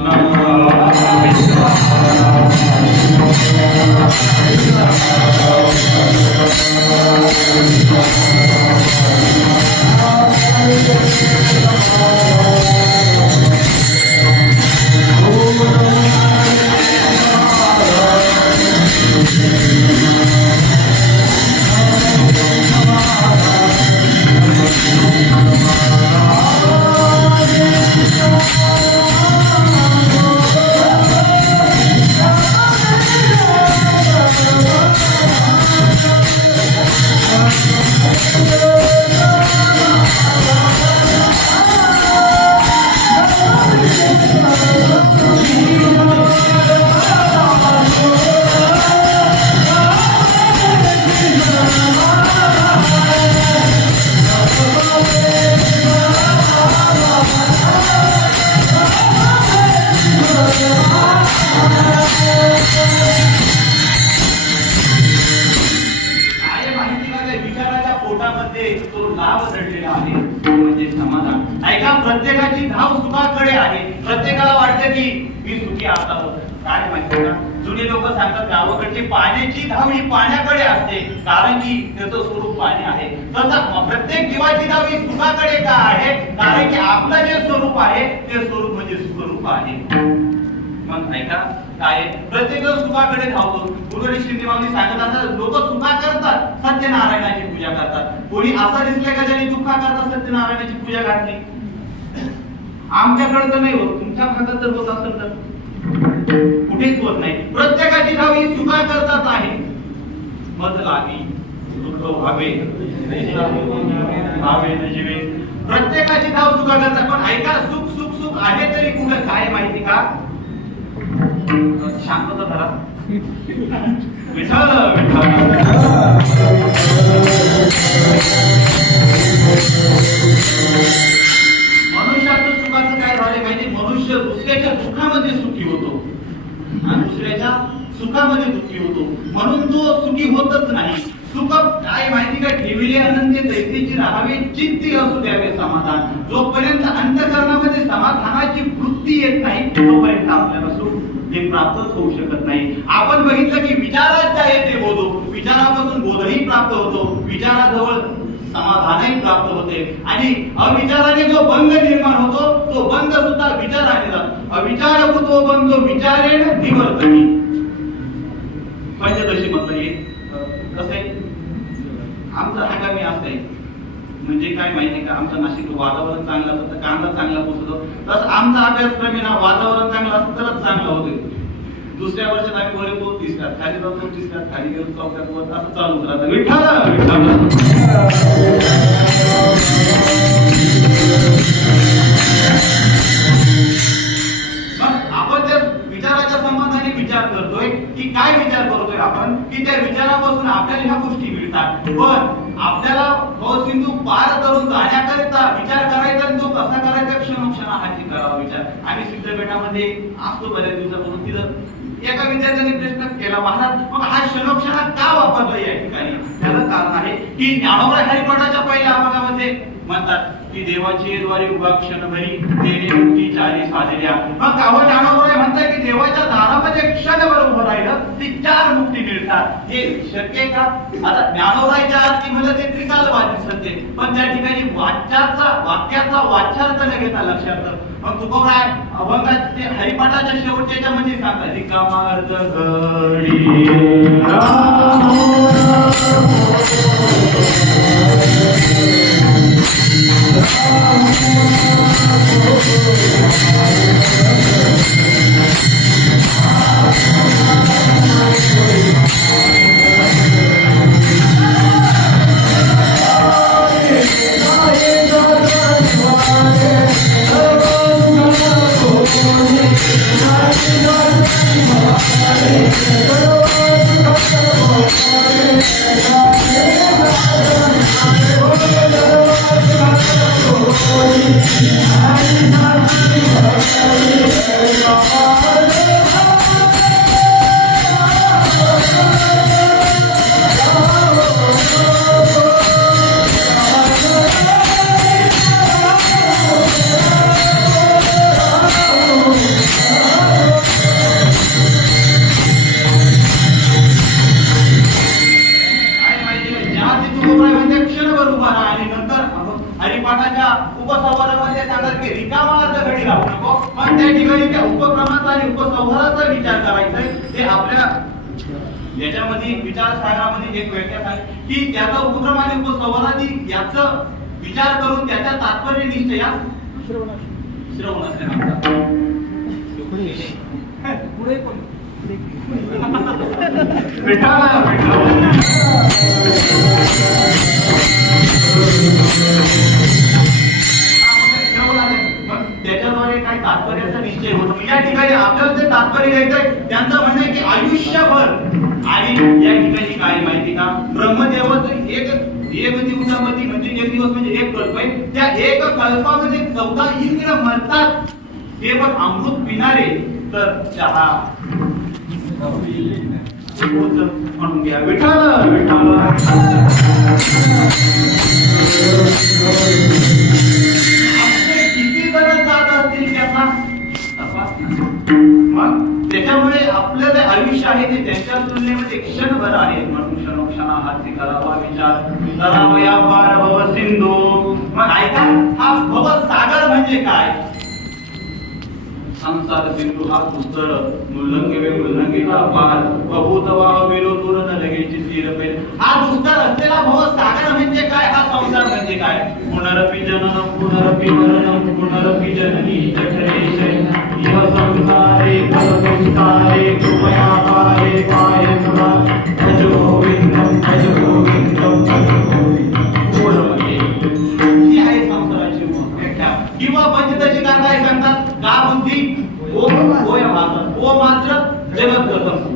प्रत्येकाची धाव सुखाकडे आहे. प्रत्येकाला वाटतं की मी सुखी असावं. काय माहिती का जुने लोक सांगतात गावाकडची पाण्याची धाव ही पाण्याकडे असते कारण की त्याचं स्वरूप पाणी आहे. तसं प्रत्येक जीवाची धाव ही सुखाकडे का आहे कारण की आपलं जे स्वरूप आहे ते स्वरूप म्हणजे सुखरूप आहे. मग ऐका काय प्रत्येक सुखाकडे धावतो. गुरुजी श्रीनिवासनी सांगत असतात लोक सुखा करतात सत्यनारायणाची पूजा करतात. कोणी असं दिसले का ज्यांनी दुःखा करता सत्यनारायणाची पूजा घातली. आमच्याकडे तर नाही होत तुमच्या भागात तर होत असेल तर कुठेच होत नाही. प्रत्येकाची धाव ही सुखा करताच आहे. मज लावी तो भावे भावे न जीवे. प्रत्येकाची धाव सुखाकरता. पण ऐका, सुख सुख सुख आहे तरी कुठं काय माहिती का? शांतता धरा. विठ्ठल विठ्ठल. मनुष्याचं सुखाचं काय झाले माहिती? मनुष्य दुसऱ्याच्या दुःखामध्ये सुखी होतो आणि दुसऱ्याच्या सुखामध्ये दुःखी होतो, म्हणून तो सुखी होतच नाही. सुख काय माहिती का? ठेविले आनंदी तैसेची राहावे, चित्ती असू द्यावे समाधान. जोपर्यंत अंतःकरणामध्ये समाधानाची वृत्ती येत नाही तोपर्यंत आपल्याला सुख हे प्राप्तच होऊ शकत नाही. आपण बघितलं की विचारात ज्या येते बोधो, विचारापासून बोधही प्राप्त होतो, विचाराजवळ समाधानही प्राप्त होते. आणि अविचाराने जो बंध निर्माण होतो तो बंध सुद्धा विचाराने जातो. अविचार तो बंध विचारेण निवर्तनी. पंचदशी मधलं एक कसं आहे, आमचं हंगामी असं आहे. म्हणजे काय माहिती का? आमचं नाशिक वातावरण चांगलं असतं तर कांदा चांगला पोचतो. तसं आमचा अभ्यासक्रम आहे ना, वातावरण चांगलं असतं तरच चांगलं होतं. दुसऱ्या वर्षात आम्ही वर येतो तिसऱ्यात, खाली जातो तिसऱ्यात, खाली गेलो चौथ्यात, वर असं चालूच राहतं. विठ्ठल विठ्ठल. आपण त्या विचाराच्या संबंधाने विचार करतोय की काय विचार करतोय आपण, की त्या विचारापासून आपल्याला ह्या गोष्टी मिळतात. पण आपल्याला सिंधू पार करून जाण्याकरिता विचार करायचा, आणि तो कसा करायचा क्षणोक्षणाहाची करावा विचार. आणि सिद्धपीठामध्ये असतो बऱ्याच दिवसापासून. तिथं एका विद्यार्थ्याने प्रश्न केला, महाराज मग हा क्षणोक्षणा का वापरला या ठिकाणी? त्याला कारण आहे की ज्ञानोबा हरिपाठाच्या पहिल्या भागामध्ये म्हणतात की देवाची द्वारे उभा क्षणभरी देणे मुक्ती चारी साधल्या. मग ज्ञानोबा म्हणतात की देवाच्या दारामध्ये क्षणभर उभं राहिलं ती 4 मुक्ती मिळतात. हे शक्य आहे का? आता ज्ञानोबाच्या आरती म्हणलं ते त्रिकालवादी सत्य, पण त्या ठिकाणी वाक्याचा वाच्यार्थ न घेता लक्षात. मग तुकोबराय अभंगाचे हरिपाठाच्या शेवटच्या मध्ये सांगतात रिकामार्थ घडी हरिपाठाच्या उपसंहारामध्ये सांगतात की रिकामार्थ घडी राहू नको, पण त्या ठिकाणी त्या उपक्रमाचा आणि उपसंहाराचा विचार करायचा आहे. ते आपल्या याच्यामध्ये विचारसागरामध्ये एक व्याख्या आहे की त्याचा उपक्रम आणि उपसंहाराची याचा विचार करून त्याच्या तात्पर्य निश्चयास श्रवण असते म्हणतात. पुढे कोण त्याच्याद्वारे काय तात्पर्याचा निश्चय होतो. या ठिकाणी आपल्याला जे तात्पर्य घ्यायचंय त्यांचं म्हणणं आहे की आयुष्यभर, आणि या ठिकाणी काय माहिती का? ब्रह्मदेवाचं एक दिवसामध्ये म्हणजे एक दिवस म्हणजे एक कल्प आहे. त्या एक कल्पामध्ये 14 इंद्र मरतात. हे पण अमृत पिणारे तर चहा म्हणून घ्या. विठ्ठल विठ्ठल. किती जण जात असतील त्यांना मग त्याच्यामुळे आपलं जे आयुष्य आहे ते त्यांच्या तुलनेमध्ये क्षणभर आहे. म्हणून क्षणोक्षणा हाती करावा विचार करावया पार भव सिंधू. मग ऐका, हा भवसागर म्हणजे काय? संसार सिंधू हा पुस्तळ मुल्लंघे मुल्लंघिता पार बहुतवा विलो दूर न लगेची तीर पेल. हा दुस्तर असलेला भवसागर म्हणजे काय? हा संसार म्हणजे काय? पुनरपि जननम पुनरपि मरणम पुनरपि जननी जठरेश इह संसारे कृपया पारे पायन्वा भज गोविंदम भज गोविंदम.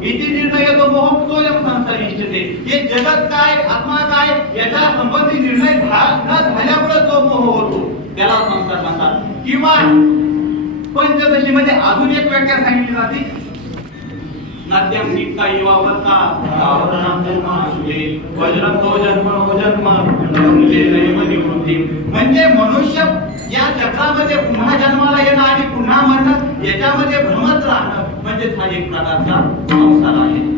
इति निर्णय तो मोह स्वयं संसारिष्ठते. हे जगत काय, आत्मा काय याच्या संबंधी निर्णय न झाल्यामुळे जो मोह होतो त्याला संसार म्हणतात. किंवा पंचदशी मध्ये अजून एक व्याख्या सांगितली जाते. नाट्यम नित्ता युवावता आवरणां जन्माशुभे वज्रंतो जन्मो जन्म मुले नैव निवृत्ती. म्हणजे मनुष्य या चक्रामध्ये पुन्हा जन्माला येणं आणि पुन्हा मरणं याच्यामध्ये भ्रमत राहणं म्हणजे हा एक प्रकारचा संसार आहे.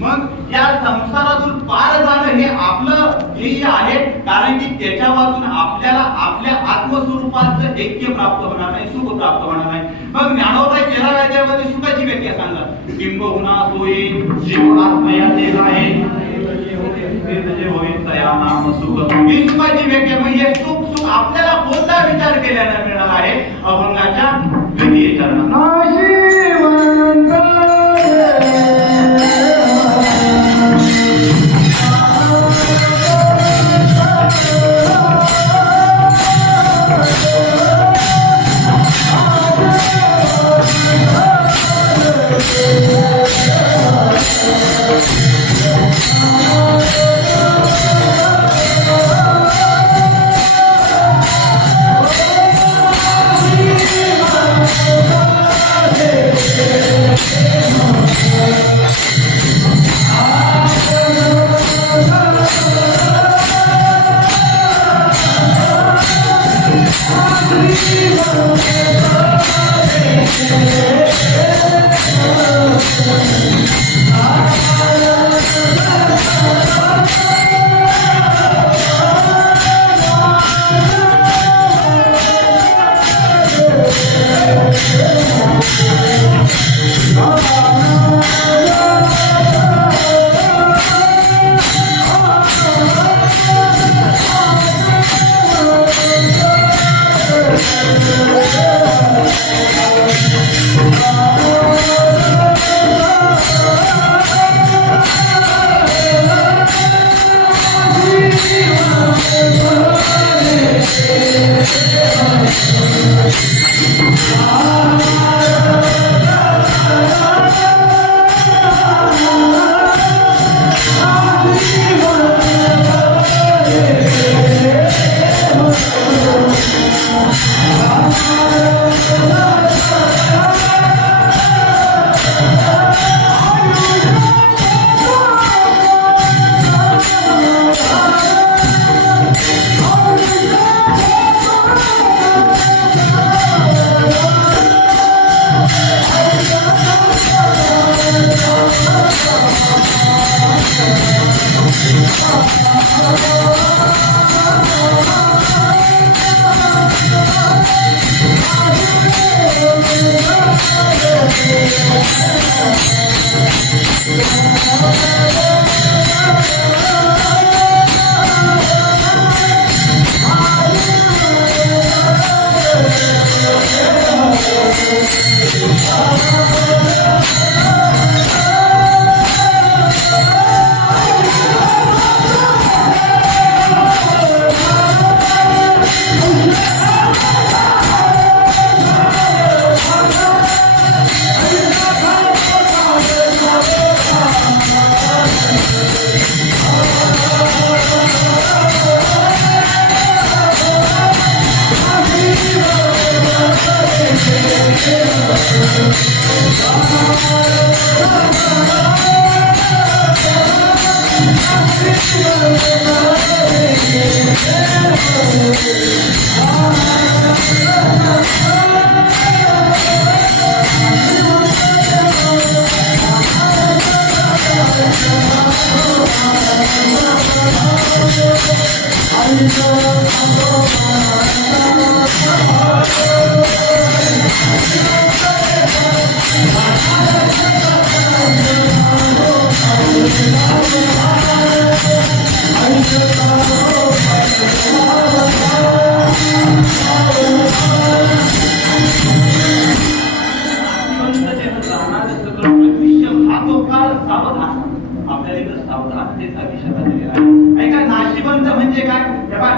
मग या संसारातून पार जाणं हे आपलं ध्येय आहे. कारण की त्याच्या वाचून आपल्याला आपल्या आत्मस्वरूपाचं ऐक्य प्राप्त होणार नाही, सुख प्राप्त होणार नाही. मग ज्ञानोदय केला त्यामध्ये सुखाची व्याख्या सांगा. किंबहुना सोयी जीव आत्मया देह आहे जे होईल तया नाम सुख. ही सुखाची व्याख्या म्हणजे सुख आपल्याला कोणता विचार केल्याने मिळणार आहे. अभंगाच्या द्वितीय चरणात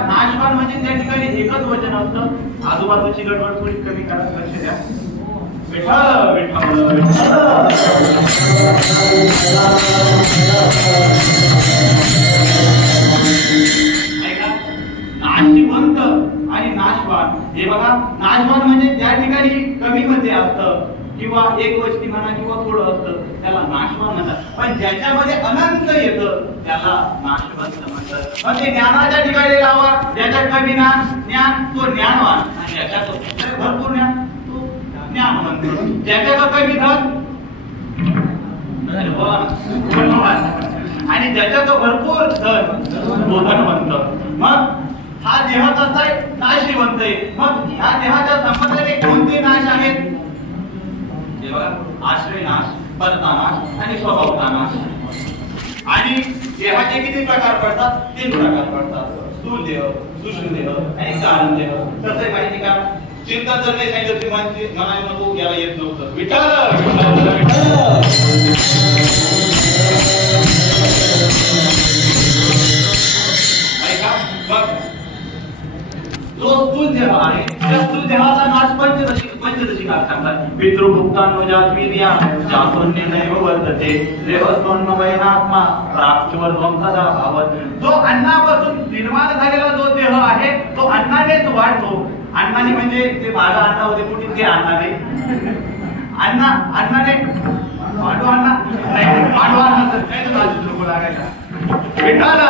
नाशवान म्हणजे त्या ठिकाणी एकच वचन असतं. आजूबाजूची गडबड थोडी कमी करा, लक्ष द्या. विठ्ठल विठ्ठल विठ्ठल ऐका, नाशिवंत आणि नाशवान. हे बघा, नाशवान म्हणजे त्या ठिकाणी कमी मध्ये असतं किंवा एक गोष्टी म्हणा किंवा थोडं असतं त्याला नाशवान म्हणतात. पण ज्याच्यामध्ये अनंत येतं त्याला नाशवंत म्हणतात. मग ते ज्ञानाच्या ठिकाणी लावा, ज्याच्या कमी ज्ञान तो ज्ञानवान, आणि ज्याच्यात भरपूर ज्ञान तो ज्ञानवंत. ज्याच्यात कमी धन धनवान, आणि ज्याच्यात भरपूर धन तो धनवंत. मग हा देह कसा आहे? नाशिवंत आहे. मग ह्या देहाच्या संबंधाने कोणते नाश आहेत? हे बघा, आश्रय नाश, परता नाश आणि स्वभावता नाश. आणि देहाचे किती प्रकार पडतात? 3 प्रकार पडतात. स्थूल देह, सूक्ष्म देह आणि कारण देह. कसं आहे माहिती का? चिंतन जर नाही सांगितलं तरी म्हणायला नको, याला येत नव्हतं. विठ्ठल विठ्ठल विठ्ठल. ऐका, मग जो स्थूल देह आहे त्या स्थूल देहाचा नाश पंचदशी सांगतात. पितृभुक्तान्वजात्वीर्या जातोन्यनैव वर्तते देहस्त्वन्नमयनात्मा प्राप्तवर्गम तदा भावत. जो अन्नापासून निर्माण झालेला जो देह आहे तो अन्नानेच वाढतो. अन्नाने म्हणजे ते भागा अन्न होते कुठे ते अन्नाने अन्नाने पांडव अन्न पांडव अन्न तर काय बाजू लोक लागायला भेटायला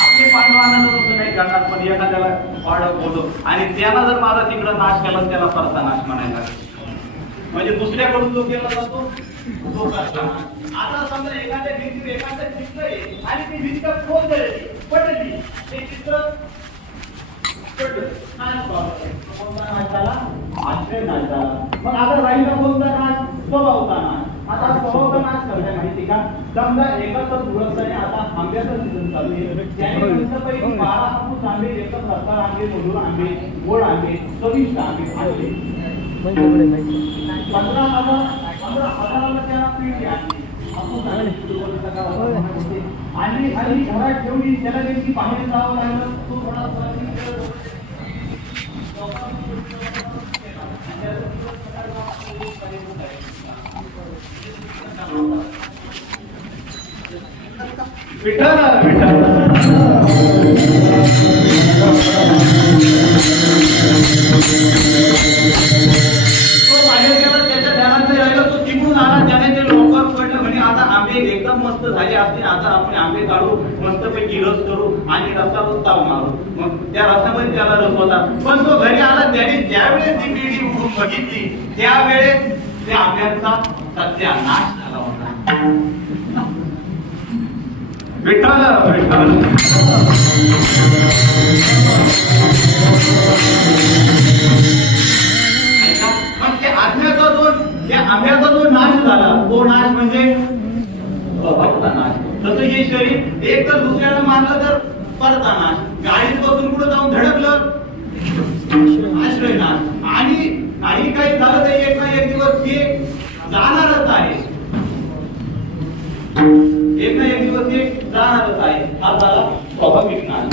आपले पांडवांना तसं नाही करणार. पण एखाद्याला वाढव बोलतो आणि त्याला जर माझा तिकडं नाश केला त्याला परता नाश म्हणायला. म्हणजे दुसऱ्याकडून जो केला जातो तो करता. आता समजा एखाद्या भिंतीवर एखादं चित्र आहे आणि ती भिंत पडली, ते चित्र पडलं, कोणता नाश झाला? आश्रय नाश झाला. मग आता राहिला कोणता नाश? स्वभावता नाश. आता स्वभावता नाश करताय माहिती का? समजा एकाच दुरस्ताने आता आंब्याचं सीझन चालू आहे. त्याने पहिली 12 हापूस आंबे, एकच रसाळ आंबे, मधुर आंबे, गोड आंबे, चविष्ट आंबे आणले. 15,000 त्याला पिढी आणली. आणि घरात ठेवली, त्याला नेमकी बाहेर जावं लागलं. तो थोडा विठ्ठल विठ्ठल. तो बाहेर गेला, त्याच्या ध्यानात राहिला, तो तिकडून आला. त्याने ते लवकर पडलं म्हणे आता आंबे एकदम मस्त झाले असते, आता आपण आंबे काढू, मस्तपैकी रस करू आणि रसावर ताव मारू. मग त्या रसामध्ये त्याला रस होता. पण तो घरी आला, त्याने ज्यावेळेस ती पिढी उघडून बघितली त्यावेळेस त्या आंब्यांचा सत्यानाश झाला होता. विठ्ठल विठ्ठल. मग त्या आंब्याचा जो नाश झाला तो नाश म्हणजे स्वभावता नाश. तसं हे शरीर एक तर दुसऱ्याला मारलं तर परता नाश. गाडीत बसून पुढे जाऊन धडकलं आश्रय नाश. आणि काही काही झालं तर एक ना एक दिवस हे जाणारच आहे. एक ना एक दिवस हे जाणारच आहे. हा झाला स्वाभाविक नाश.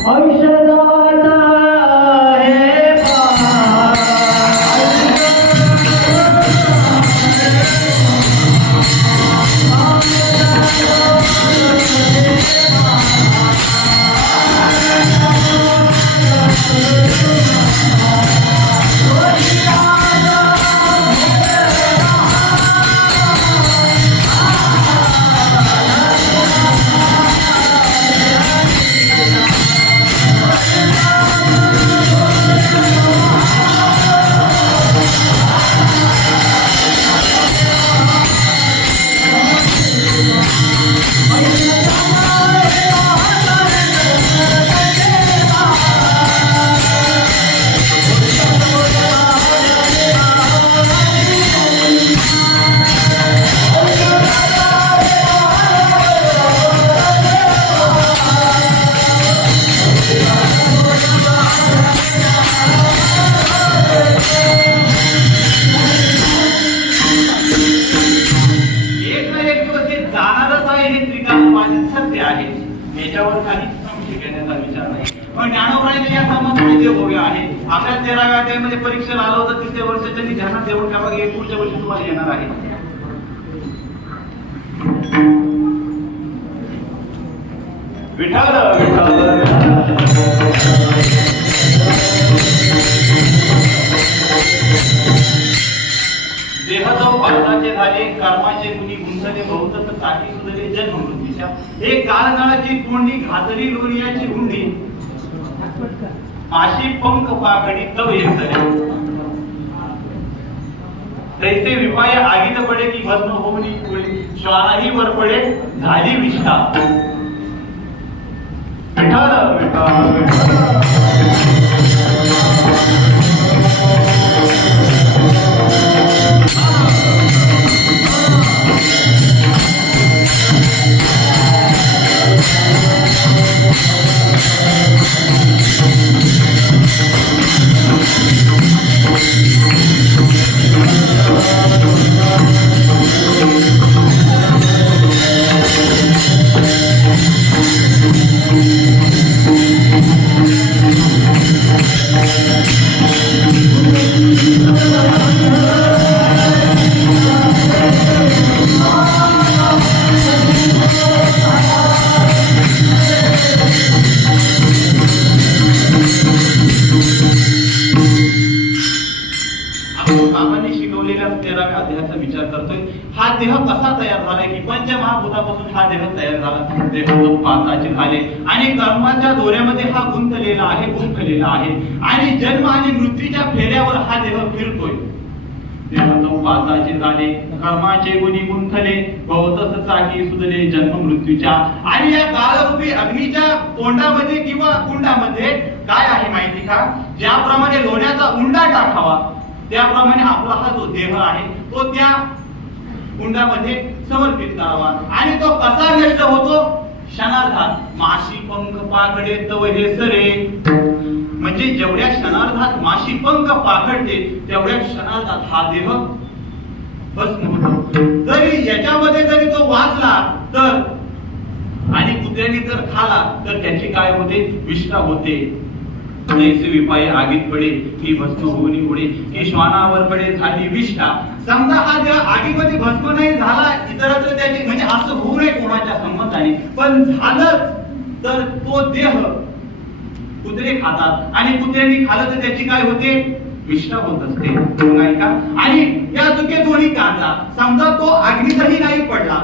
याच्यावर काही संशय घेण्याचा विचार नाही. पण ज्ञानोबराय या समाजामध्ये देव आहे. आपल्या 13व्या अध्यायामध्ये परीक्षेला आलं होतं 3ऱ्या वर्षाच्या ध्यानात देऊन का बघा हे पुढच्या वर्षी तुम्हाला येणार आहे. विठ्ठल देह जो पापाचे झाले कर्माचे गुणी गुंतले बहुतच चाकी सुधले जन्म मृत्यूच्या एक काळजाची तोंडी घातली लोणियाची हुंडी माशी पंख पाकडी तव एक झाले तैसे विपाय आगीत पडे की भस्म होऊनी पुढे श्वानाही वर पडे झाली विष्ठा. विठ्ठल विठ्ठल विचार करतोय हा देह कसा तयार झालाय की पंचमहाभूतापासून हा देह तयार झाला. देह तो पाताचे झाले आणि कर्माच्या दोऱ्यामध्ये हा गुंतलेला आहे आणि जन्म आणि मृत्यूच्या फेऱ्यावर हा देह फिरतोय. देह तो पाताचे झाले कर्माचे गुणी गुंतले बहुतच चाकी सुधले जन्म मृत्यूच्या आणि या काळरूपी अग्नीच्या तोंडामध्ये किंवा कुंडामध्ये काय आहे माहिती का? ज्याप्रमाणे लोण्याचा उंडा टाकावा त्याप्रमाणे आपला हा जो देह आहे तो त्या कुंडामध्ये समर्पित करावा आणि तो कसा नष्ट होतो? क्षणार्धात. माशी पंख पाखडे तव हे सरे म्हणजे जेवढ्या क्षणार्धात माशी पंख पाखडते तेवढ्या क्षणार्धात हा देह भस्म होतो. जरी याच्यामध्ये जरी तो वाचला तर आणि कुत्र्याने जर खाला तर त्याची काय होते? विष्ठा होते. जैसे विपाय आगीत पडे की भस्म होऊनी उडे की श्वानावर पडे झाली विष्ठा. समजा हा देह आगीमध्ये भस्म नाही झाला इतरत्र त्याची म्हणजे असं होऊ नये कोणाच्या संबंधाने पण झालं तर तो देह कुत्रे खातात आणि कुत्र्यांनी खाल्लं तर त्याची काय होते? विष्ठा होत असते. नाही का? आणि या चुके दोन्ही काढला. समजा तो अग्नीतही नाही पडला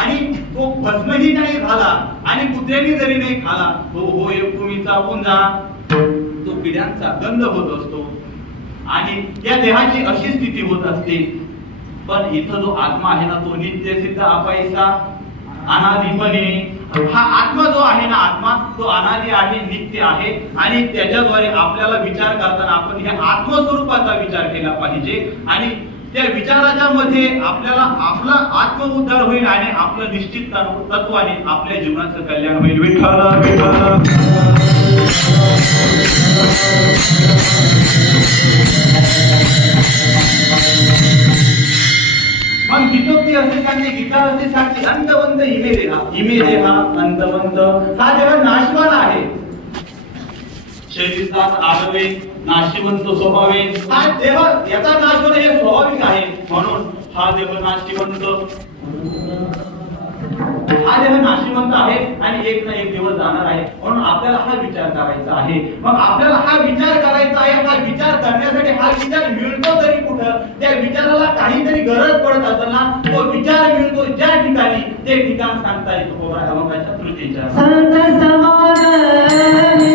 आणि तो भस्मही नाही झाला आणि कुत्र्यांनी जरी नाही खाला तो होय भूमीचा पुंजा तो पिढ्यांचा गंध होत असतो आणि या देहाची अशी स्थिती होत असते. पण इथं जो आत्मा आहे ना तो नित्य सिद्ध अपायसा अनादिपणे हा आत्मा जो आहे ना आत्मा तो अनादी आहे नित्य आहे आणि त्याच्याद्वारे आपल्याला विचार करताना आपण ह्या आत्मस्वरूपाचा विचार केला पाहिजे आणि त्या विचाराच्या मध्ये आपल्याला आपला आत्मउद्धार होईल आणि आपलं निश्चित तत्वाने आपल्या जीवनाचं कल्याण होईल. विठ्ठल विठ्ठल मग गीतोक्ती असे सांगते गीता असे सांगते अंतवंत इमे देहा अंतवंत हा देह नाशवान आहे. शरीरात आगवे नाशिवंत स्वभावे हा देह याचा नाश होणे हे स्वाभाविक आहे म्हणून हा देह नाशिवंत आहे आणि एक ना एक दिवस जाणार आहे म्हणून आपल्याला हा विचार करायचा आहे. मग आपल्याला हा विचार करायचा आहे. हा विचार करण्यासाठी हा विचार मिळतो तरी कुठं? त्या विचाराला काहीतरी गरज पडत असेल ना तो विचार मिळतो ज्या ठिकाणी ते ठिकाण सांगता येतो अभंगाच्या तृतीयेच्या संत समाधान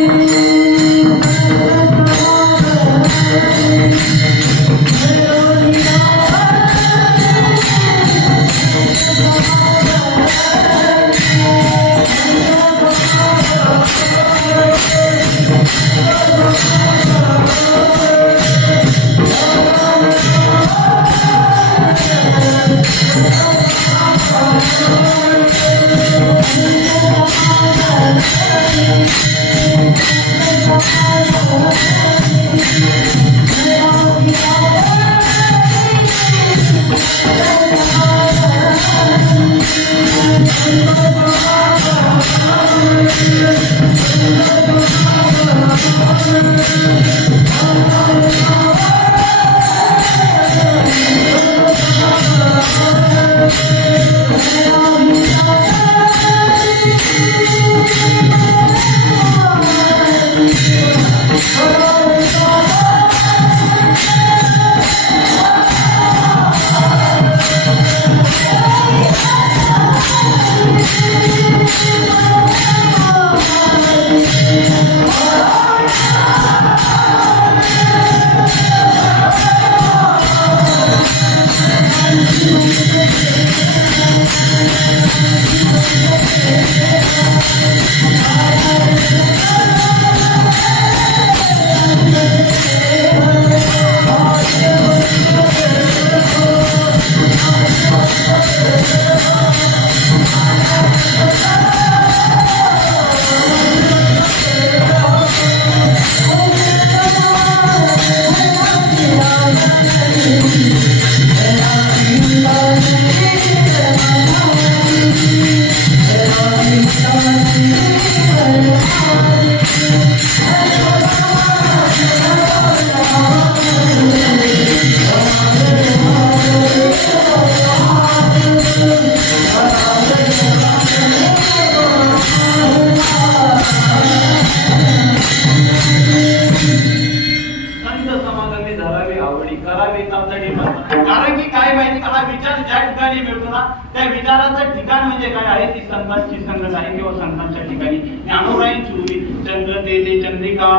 आवडी करावी तातडी म्हणतात. कारण की काय माहिती का, हा विचार ज्या ठिकाणी मिळतो ना त्या विचाराचं ठिकाण म्हणजे काय आहे, ती संतांची संगत आहे किंवा संतांच्या ठिकाणी. ज्ञानोबाईंची उभी चंद्र तेजे चंद्रिका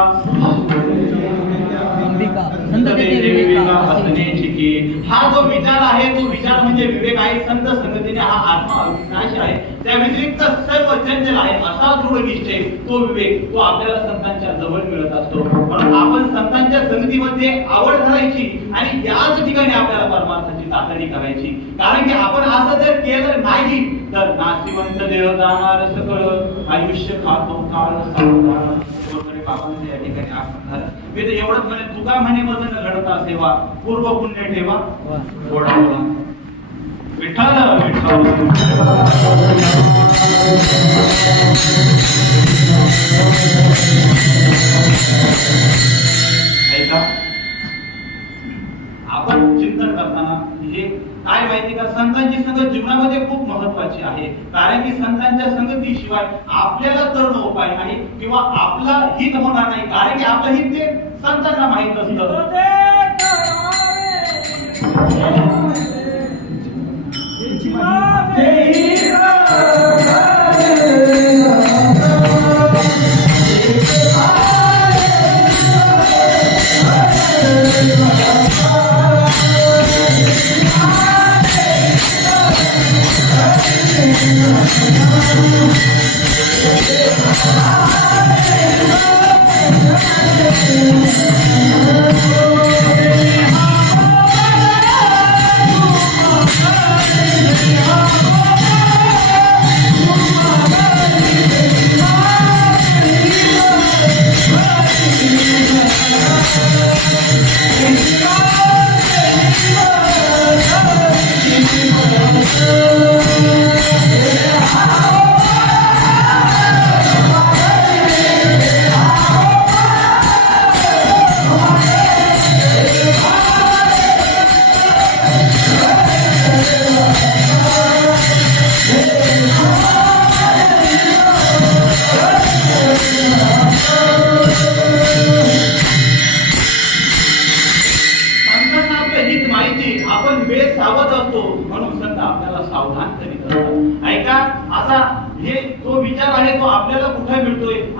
हा जो विचार आहे तो विचार म्हणजे विवेक आहे. संत संगतीने हा आत्मा अविनाशी आहे, त्या व्यतिरिक्त सर्व चंचल आहे असा दृढ निश्चय तो विवेक तो आपल्याला संतांच्या जवळ मिळत असतो. म्हणून आपण संतांच्या संगतीमध्ये आवड धरायची आणि याच ठिकाणी आपल्याला परमार्थाची तातडी करायची. कारण की आपण असं जर केलं नाही तर नाशिवंत देह जाणार सकळ आयुष्य खातो काळ सावधान. बाबांचे या ठिकाणी आपण झालं मी तर एवढंच म्हणे, तुका म्हणे मदन घडता सेवा पूर्व पुण्य ठेवा गोडा गोडा विठ्ठल विठ्ठल. ऐका, आपण चिंतन करताना हे काय माहिती का, संतांची संगत जीवनामध्ये खूप महत्वाची आहे. कारण की संतांच्या संगतीशिवाय आपल्याला करणं उपाय नाही किंवा आपला हित होणार नाही. कारण की आपलं हित ते संतांना माहित असतं.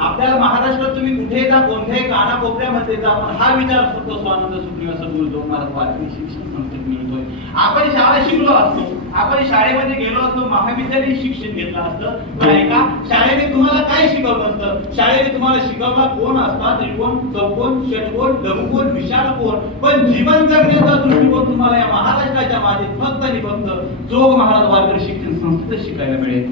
आपल्याला महाराष्ट्रात तुम्ही कुठे जा कोणत्याही कानाकोपऱ्यामध्ये जा पण हा विचार फक्त स्वानंद सुखदेव सद्गुरू महाराज वारकरी शिक्षण संस्थेत मिळतोय. आपण शाळा शिकलो असतो, आपण शाळेमध्ये गेलो असतो, महाविद्यालयीन शिक्षण घेतलं असतं, पण ऐका शाळेने तुम्हाला काय शिकवलं असतं? शाळेने तुम्हाला शिकवला कोण असतात, त्रिकोण चौकोन षटकोन लघुकोन विशाल कोण, पण जीवन जगण्याचा दृष्टिकोन तुम्हाला या महाराष्ट्राच्या मातीत फक्त आणि फक्त जोग महाराज वारकरी शिक्षण संस्थेत शिकायला मिळेल.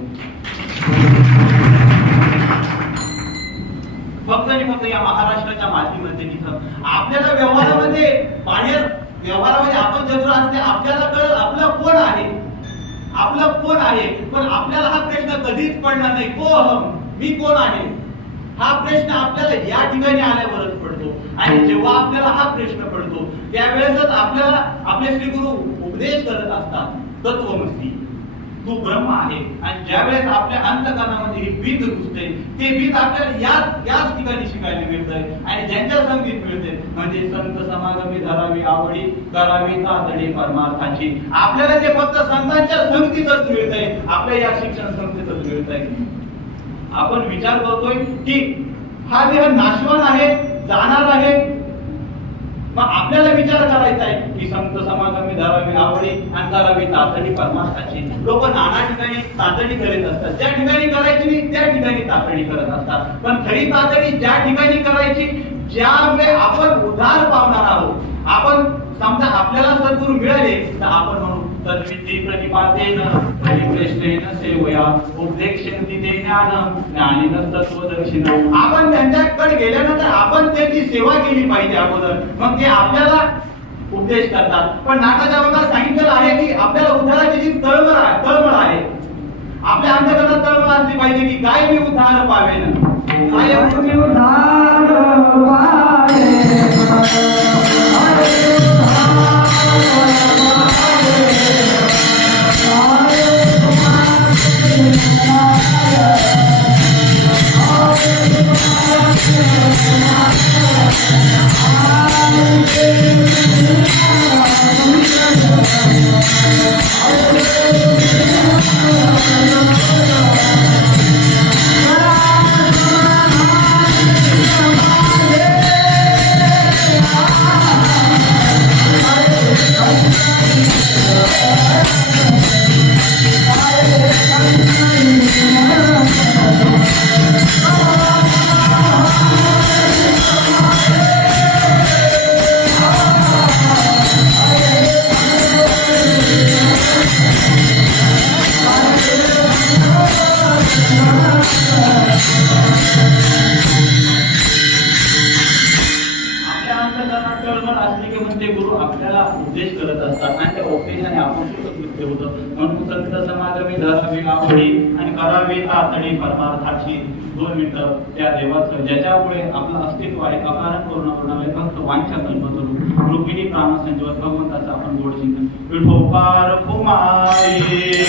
फक्त आणि फक्त या महाराष्ट्राच्या मातीमध्ये तिथं आपल्याला व्यवहारामध्ये बाहेर व्यवहारामध्ये आपण जर असते आपल्याला कळलं आपलं कोण आहे, आपलं कोण आहे, पण आपल्याला हा प्रश्न कधीच पडणार नाही कोण मी कोण आहे. हा प्रश्न आपल्याला या ठिकाणी आल्यावरच पडतो आणि जेव्हा आपल्याला हा प्रश्न पडतो त्यावेळेसच आपल्याला आपले श्री गुरु उपदेश करत असतात तत्वमसी तू ब्रह्म आहे. आणि ज्यावेळेस आपल्या अंतःकरणामध्ये हे बीज घुसते ते बीज आपल्याला याच ठिकाणी शिकायला मिळतंय आणि ज्यांच्या संगतीत मिळते म्हणजे संत समागमी धरावी आवडी करावी तातडी परमार्थाची. आपल्याला ते फक्त संतांच्या संगतीतच मिळतंय, आपल्या या शिक्षण संस्थेतच मिळतंय. आपण विचार करतोय की हा देह नाशवान आहे, जाणार आहे, मग आपल्याला विचार करायचा आहे की संत समागमी धरावी आवडी आणि करावी तातडी परमार्थाची. लोक नाना ठिकाणी तातडी करत असतात, ज्या ठिकाणी करायची नाही त्या ठिकाणी तातडी करत असतात. पण खरी तातडी ज्या ठिकाणी करायची ज्यामुळे आपण उद्धार पावणार आहोत. आपण समजा आपल्याला सद्गुरू मिळाले तर आपण म्हणू तद्विधी प्रतिपादेन परिप्रेष्टेन सेवया उपदेक्षन्ति ते ज्ञान ज्ञानेन तत्वदर्शिन. आपण त्यांच्याकडे गेल्यानंतर आपण त्यांची सेवा केली पाहिजे अगोदर, मग ते आपल्याला उपदेश करतात. पण नाटाच्या वर्गात सांगितलेलं आहे की आपल्याला उद्धाराची जी तळमळ आहे आपल्या अंतःकरणात तळमळ असली पाहिजे की काय मी उद्धार पावेन, काय मी उद्धार पावेन. गुरु आपल्याला उपदेश करत असतात आणि त्या उपदेशाने आपण कृत्य होतं. म्हणून संत समागमी धरावी आवडी आणि करावी तातडी परमार्थाची. 2 मिनिटं त्या देवाचं ज्याच्यामुळे आपलं अस्तित्व आहे अकारण पूर्ण फक्त वांछा कल्पतरू रुक्मिणी प्राण संजीवत भगवंताचं आपण गोड चिंतन. विठोबार कुमारी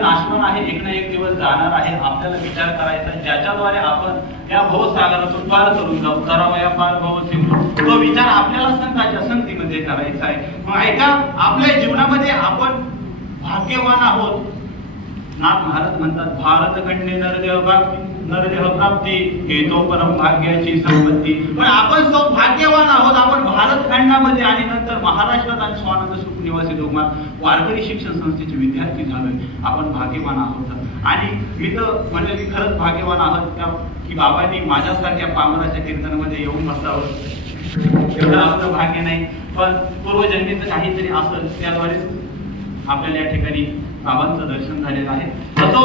नाशवंत आहे, एक ना एक दिवस जाणार आहे. आपल्याला विचार करायचा ज्याच्याद्वारे आपण या भवसागरातून पार करून जाऊ. करावया पार भव सिंधू, तो विचार आपल्याला संतांच्या संगतीमध्ये करायचा आहे. मग ऐका, आपल्या जीवनामध्ये आपण भाग्यवान आहोत. नाथ महाराज म्हणतात, भारत खंडे नरदेह प्राप्ती हे तो परम भाग्याची संपत्ती. पण आपण सौभाग्यवान आहोत. आपण भारत खंडामध्ये आणि नंतर महाराष्ट्रात आणि स्वानंद सुख निवासी लोकमात वारकरी शिक्षण संस्थेचे विद्यार्थी झालोय. आपण भाग्यवान आहोत. आणि मी तर म्हणजे मी खरंच भाग्यवान आहोत त्या की बाबांनी माझ्यासारख्या पामराच्या कीर्तनामध्ये येऊन बसावं. एवढं आपलं भाग्य नाही, पण पूर्वजन्मीचं काहीतरी असेल त्याद्वारे आपल्याला या ठिकाणी बाबांचं दर्शन झालेलं आहे. असो,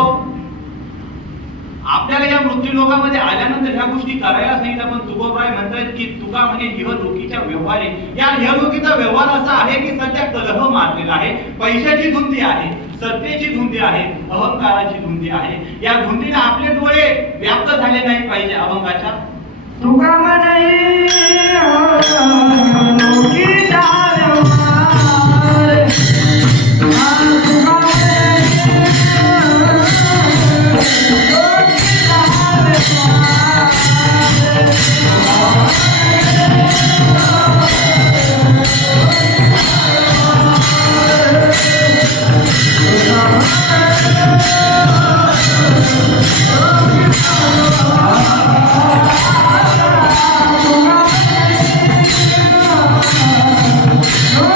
आपल्याला या मृत्यू लोकामध्ये आल्यानंतर ह्या गोष्टी करायला सांगितल्या. पण तुकोबराय म्हणतात की तुका म्हणजे इहलोकीच्या व्यवहारी. या इहलोकीचा व्यवहार असा आहे की सध्या कलह मारलेला आहे, पैशाची धुंदी आहे, सत्तेची धुंदी आहे, अहंकाराची धुंदी आहे. या धुंदीने आपले डोळे व्याप्त झाले नाही पाहिजे अभंगाच्या. तुका म्हणे इहलोकीचा व्यवहार, तुका Oh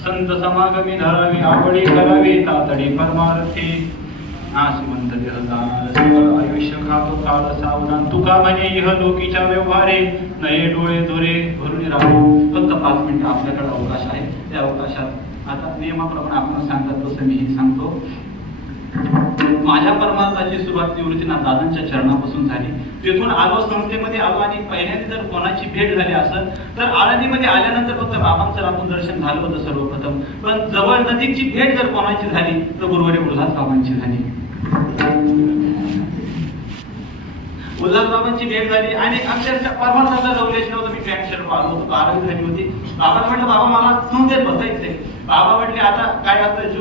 संत समागमी धरावी आवडी करावी तातडी परमार्थी नाशिवंत देहदान आयुष्य खातो काळ सावधान तुका म्हणे इह लोकीच्या व्यवहारे नये डोळे धुरे भरून राहू. फक्त 5 मिनिटं आपल्याकडे अवकाश आहे. त्या अवकाशात आता नियमाप्रमाणे आपण सांगतात तसं मीही सांगतो. माझ्या परमार्थाची सुरुवात निवृत्तीनाथ दादांच्या चरणापासून झाली. तिथून आलो संस्थेमध्ये आलो आणि पहिल्यांदा जर कोणाची भेट झाली असेल तर आळंदीमध्ये आल्यानंतर फक्त बाबांचं आपण दर्शन झालं होतं सर्वप्रथम. पण जवळ नजीकची भेट जर कोणाची झाली तर गुरुवारी उल्हास बाबांची झाली. उल्हास बाबांची भेट झाली आणि अक्षरशः परमार्थाचा जवळच नव्हतं. मी पॅन्ट शर्ट आलो होतो, आरती झाली होती. बाबा म्हटलं बाबा मला संस्थेत बसायचंय. बाबा म्हटले आता काय असतं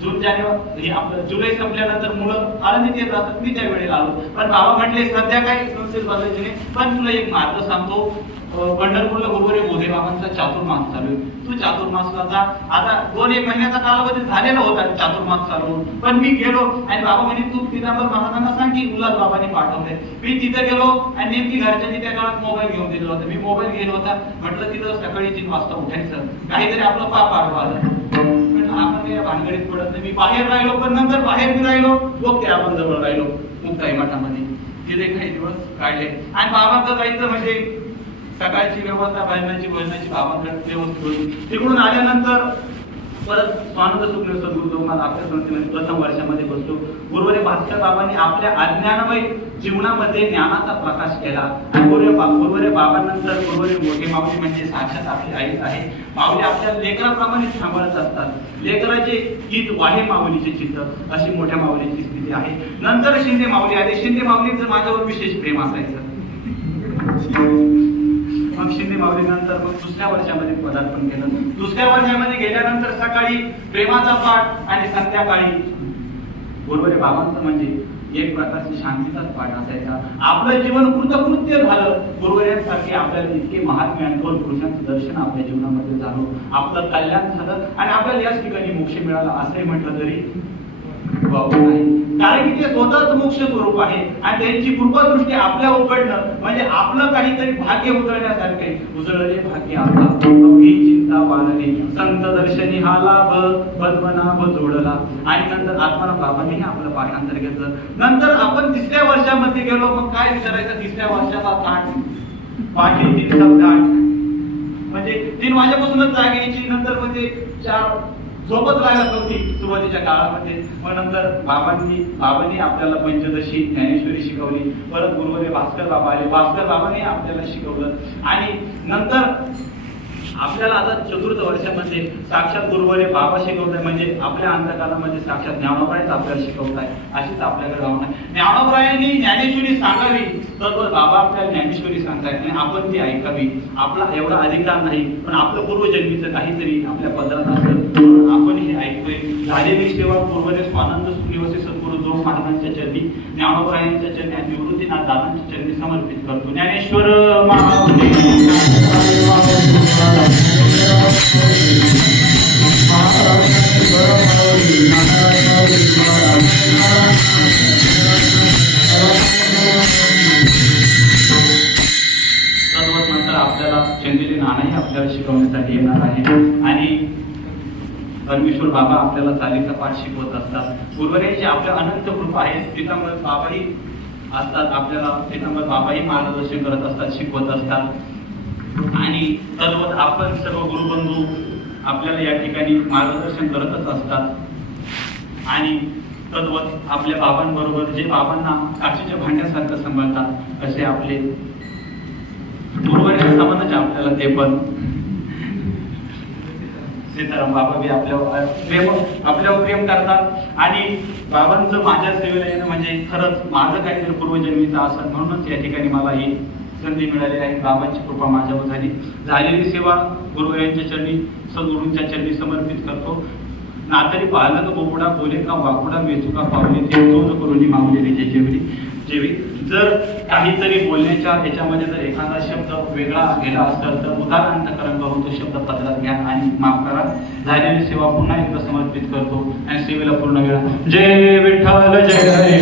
जून जानेवारी आपलं जुलै संपल्यानंतर मुलं आळंदीत येत असतात. मी त्यावेळेला आलो. पण बाबा म्हटले सध्या काही संस्थेत बसायचे नाही, पण तुला एक मार्ग सांगतो. पंढरपूरला गुरुवारी बोधे बाबांचा चातुर्मास चालू आहे. तू चातुर्मासला जा. आता 2-1 महिन्याचा कालावधी झालेला होता चातुर्मास चालू. पण मी गेलो आणि बाबा म्हणे तू पितांबर महाराजांना सांग की उल्हास बाबांनी पाठवलंय. मी तिथे गेलो आणि नेमकी घरच्यांनी त्या काळात मोबाईल घेऊन दिला होता. मी मोबाईल घेतला होता. म्हटलं तिथं सकाळी 3 वाजता उठायचं, काहीतरी आपलं पाप आडवालं. आपण या भानगडीत पडत नाही. मी बाहेर राहिलो, पण नंतर बाहेर मी राहिलो लोक ते आपण जवळ राहिलो मुक्ताई मठामध्ये. तिथे काही दिवस काढले आणि बाबांचं जायचं म्हणजे सकाळची व्यवस्था भजनाची बाबांकडे व्यवस्थित होती. तिकडून आल्यानंतर परत स्वानंद सुखदेव सद्गुरू लोकनाथ आपल्या संस्थेमध्ये प्रथम वर्षामध्ये बसलो. गुरुवारी भास्कर बाबांनी आपल्या अज्ञानमय जीवनामध्ये ज्ञानाचा प्रकाश केला. आणि गुरुवारी बाबांनंतर गुरुवारी मोठे माऊली म्हणजे साक्षात आपली आई आहे. माऊली आपल्या लेकराप्रमाणे सांभाळत असतात. लेकराचे गीत वाहे माऊलीचे चित्त अशी मोठ्या माऊलीची स्थिती आहे. नंतर शिंदे माऊली आले. शिंदे माऊलीचं माझ्यावर विशेष प्रेम असायचं. मग शिंदे माऊली नंतर मग दुसऱ्या वर्षामध्ये पदार्पण केलं. दुसऱ्या वर्षामध्ये गेल्यानंतर सकाळी प्रेमाचा पाठ आणि संध्याकाळी गुरुवारी बाबांचं म्हणजे एक प्रकारची शांतीचाच पाठ असायचा. आपलं जीवन कृतकृत्य झालं. गुरुवाऱ्यांसारखे आपल्याला इतके महात्म्य आणि दोन पुरुषांचं दर्शन आपल्या जीवनामध्ये झालं. आपलं कल्याण झालं आणि आपल्याला याच ठिकाणी मोक्ष मिळाला असंही म्हटलं तरी नाही. कारण की ते स्वतःच मोक्ष स्वरूप आहे आणि त्यांची कृपादृष्टी आपल्या उघडणं म्हणजे आपलं काहीतरी भाग्य उजळण्यासारखे. उजळले भाग्य आता ही चिंता वाढली संत दर्शनी हा लाभ पद्मनाभ जोडला. आणि नंतर आत्माराम बाबांनी आपलं पाठांतर घेतलं. नंतर आपण 3ऱ्या वर्षामध्ये गेलो. मग काय विचारायचं 3ऱ्या वर्षाचा ताट पाठी 3 ताट म्हणजे 3 वाजेपासूनच जाग यायची. नंतर म्हणजे 4 झोपत राहायला होती सुरुवातीच्या काळामध्ये. मग नंतर बाबांनी आपल्याला पंचदशी ज्ञानेश्वरी शिकवली. परत गुरुवारी भास्कर बाबा आले. भास्कर बाबांनी आपल्याला शिकवलं. आणि नंतर आपल्याला आता 4th वर्षामध्ये साक्षात गुरुवारी बाबा शिकवताय म्हणजे आपल्या अंतकालामध्ये साक्षात ज्ञानोबाईच आपल्याला शिकवताय. अशीच आपल्याकडे भावना आहे. ज्ञानोबाईंनी ज्ञानेश्वरी सांगावी तर बाबा आपल्याला ज्ञानेश्वरी सांगतायत आणि आपण ती ऐकावी. आपला एवढा अधिकार नाही, पण आपलं पूर्वजन्मीचं काहीतरी आपल्या पदरात असेल आपण हे ऐकतोय. झालेली सेवा गुरुवारी स्वानंद सुखदेव सद्गुरू जो महाराजांच्या चरणी ज्ञानोबाईंच्या चरणी आणि निवृत्तीनाथ दादांच्या चरणी समर्पित करतो. ज्ञानेश्वर नंतर आपल्याला चंदेली नानाही आपल्याला शिकवण्यासाठी येणार आहे. आणि परमेश्वर बाबा आपल्याला चालीचा पाठ शिकवत असतात. गुरुवारीची आपल्या अनंत कृपा आहे. पितांबर बाबाही असतात आपल्याला. पितांबर बाबाही मार्गदर्शन करत असतात, शिकवत असतात. आणि तद्वत आपण सर्व गुरुबंधू आपल्याला या ठिकाणी मार्गदर्शन करतच असतात. आणि तद्वत आपल्या बाबांबरोबर जे बाबांना काचेच्या भांड्यासारखं सांभाळतात असे आपले गुरुवारी समानच आपल्याला ते पण सीताराम बाबा बी आपल्यावर प्रेम करतात. आणि बाबांचं माझ्या सेवेला येणं म्हणजे खरंच माझं काहीतरी पूर्वजन्मीचं असं म्हणूनच या ठिकाणी मला ही संधी मिळालेली आहे. बाबांची कृपा माझ्यावर झालेली सेवा गुरुवाऱ्यांच्या चरणी सद्गुरूंच्या चरणी समर्पित करतो. नातरी पालक बोबडा बोले का वाकुडा वेचुका पावले ते तोंड करून मावलेली जेवी. जर काहीतरी बोलण्याच्या ह्याच्यामध्ये जर एखादा शब्द वेगळा गेला असेल तर उदाहरणार्थ करून तो शब्द पत्रात घ्या आणि माफ करा. झालेली सेवा पुन्हा एकदा समर्पित करतो आणि सेवेला पूर्ण वेळा. जय विठ्ठल जय हरी.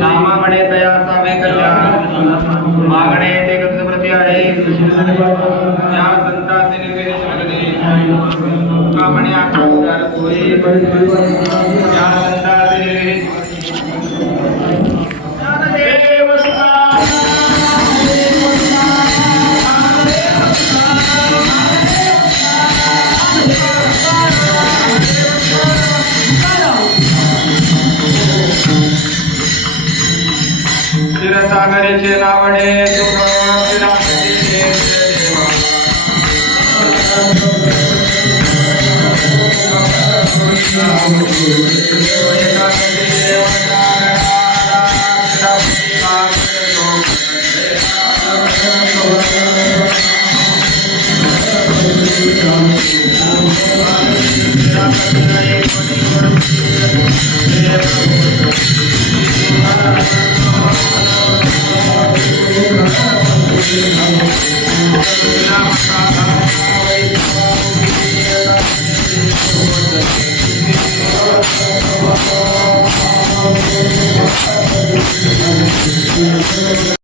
नामाकडे तयाचा वे कल्याण मागणे ते प्रति आहे त्या संतांचे निर्वेश लगणे कामणे आकार होई त्या संतांचे निर्वेश सागरीचे नावडे Namaskar. श्री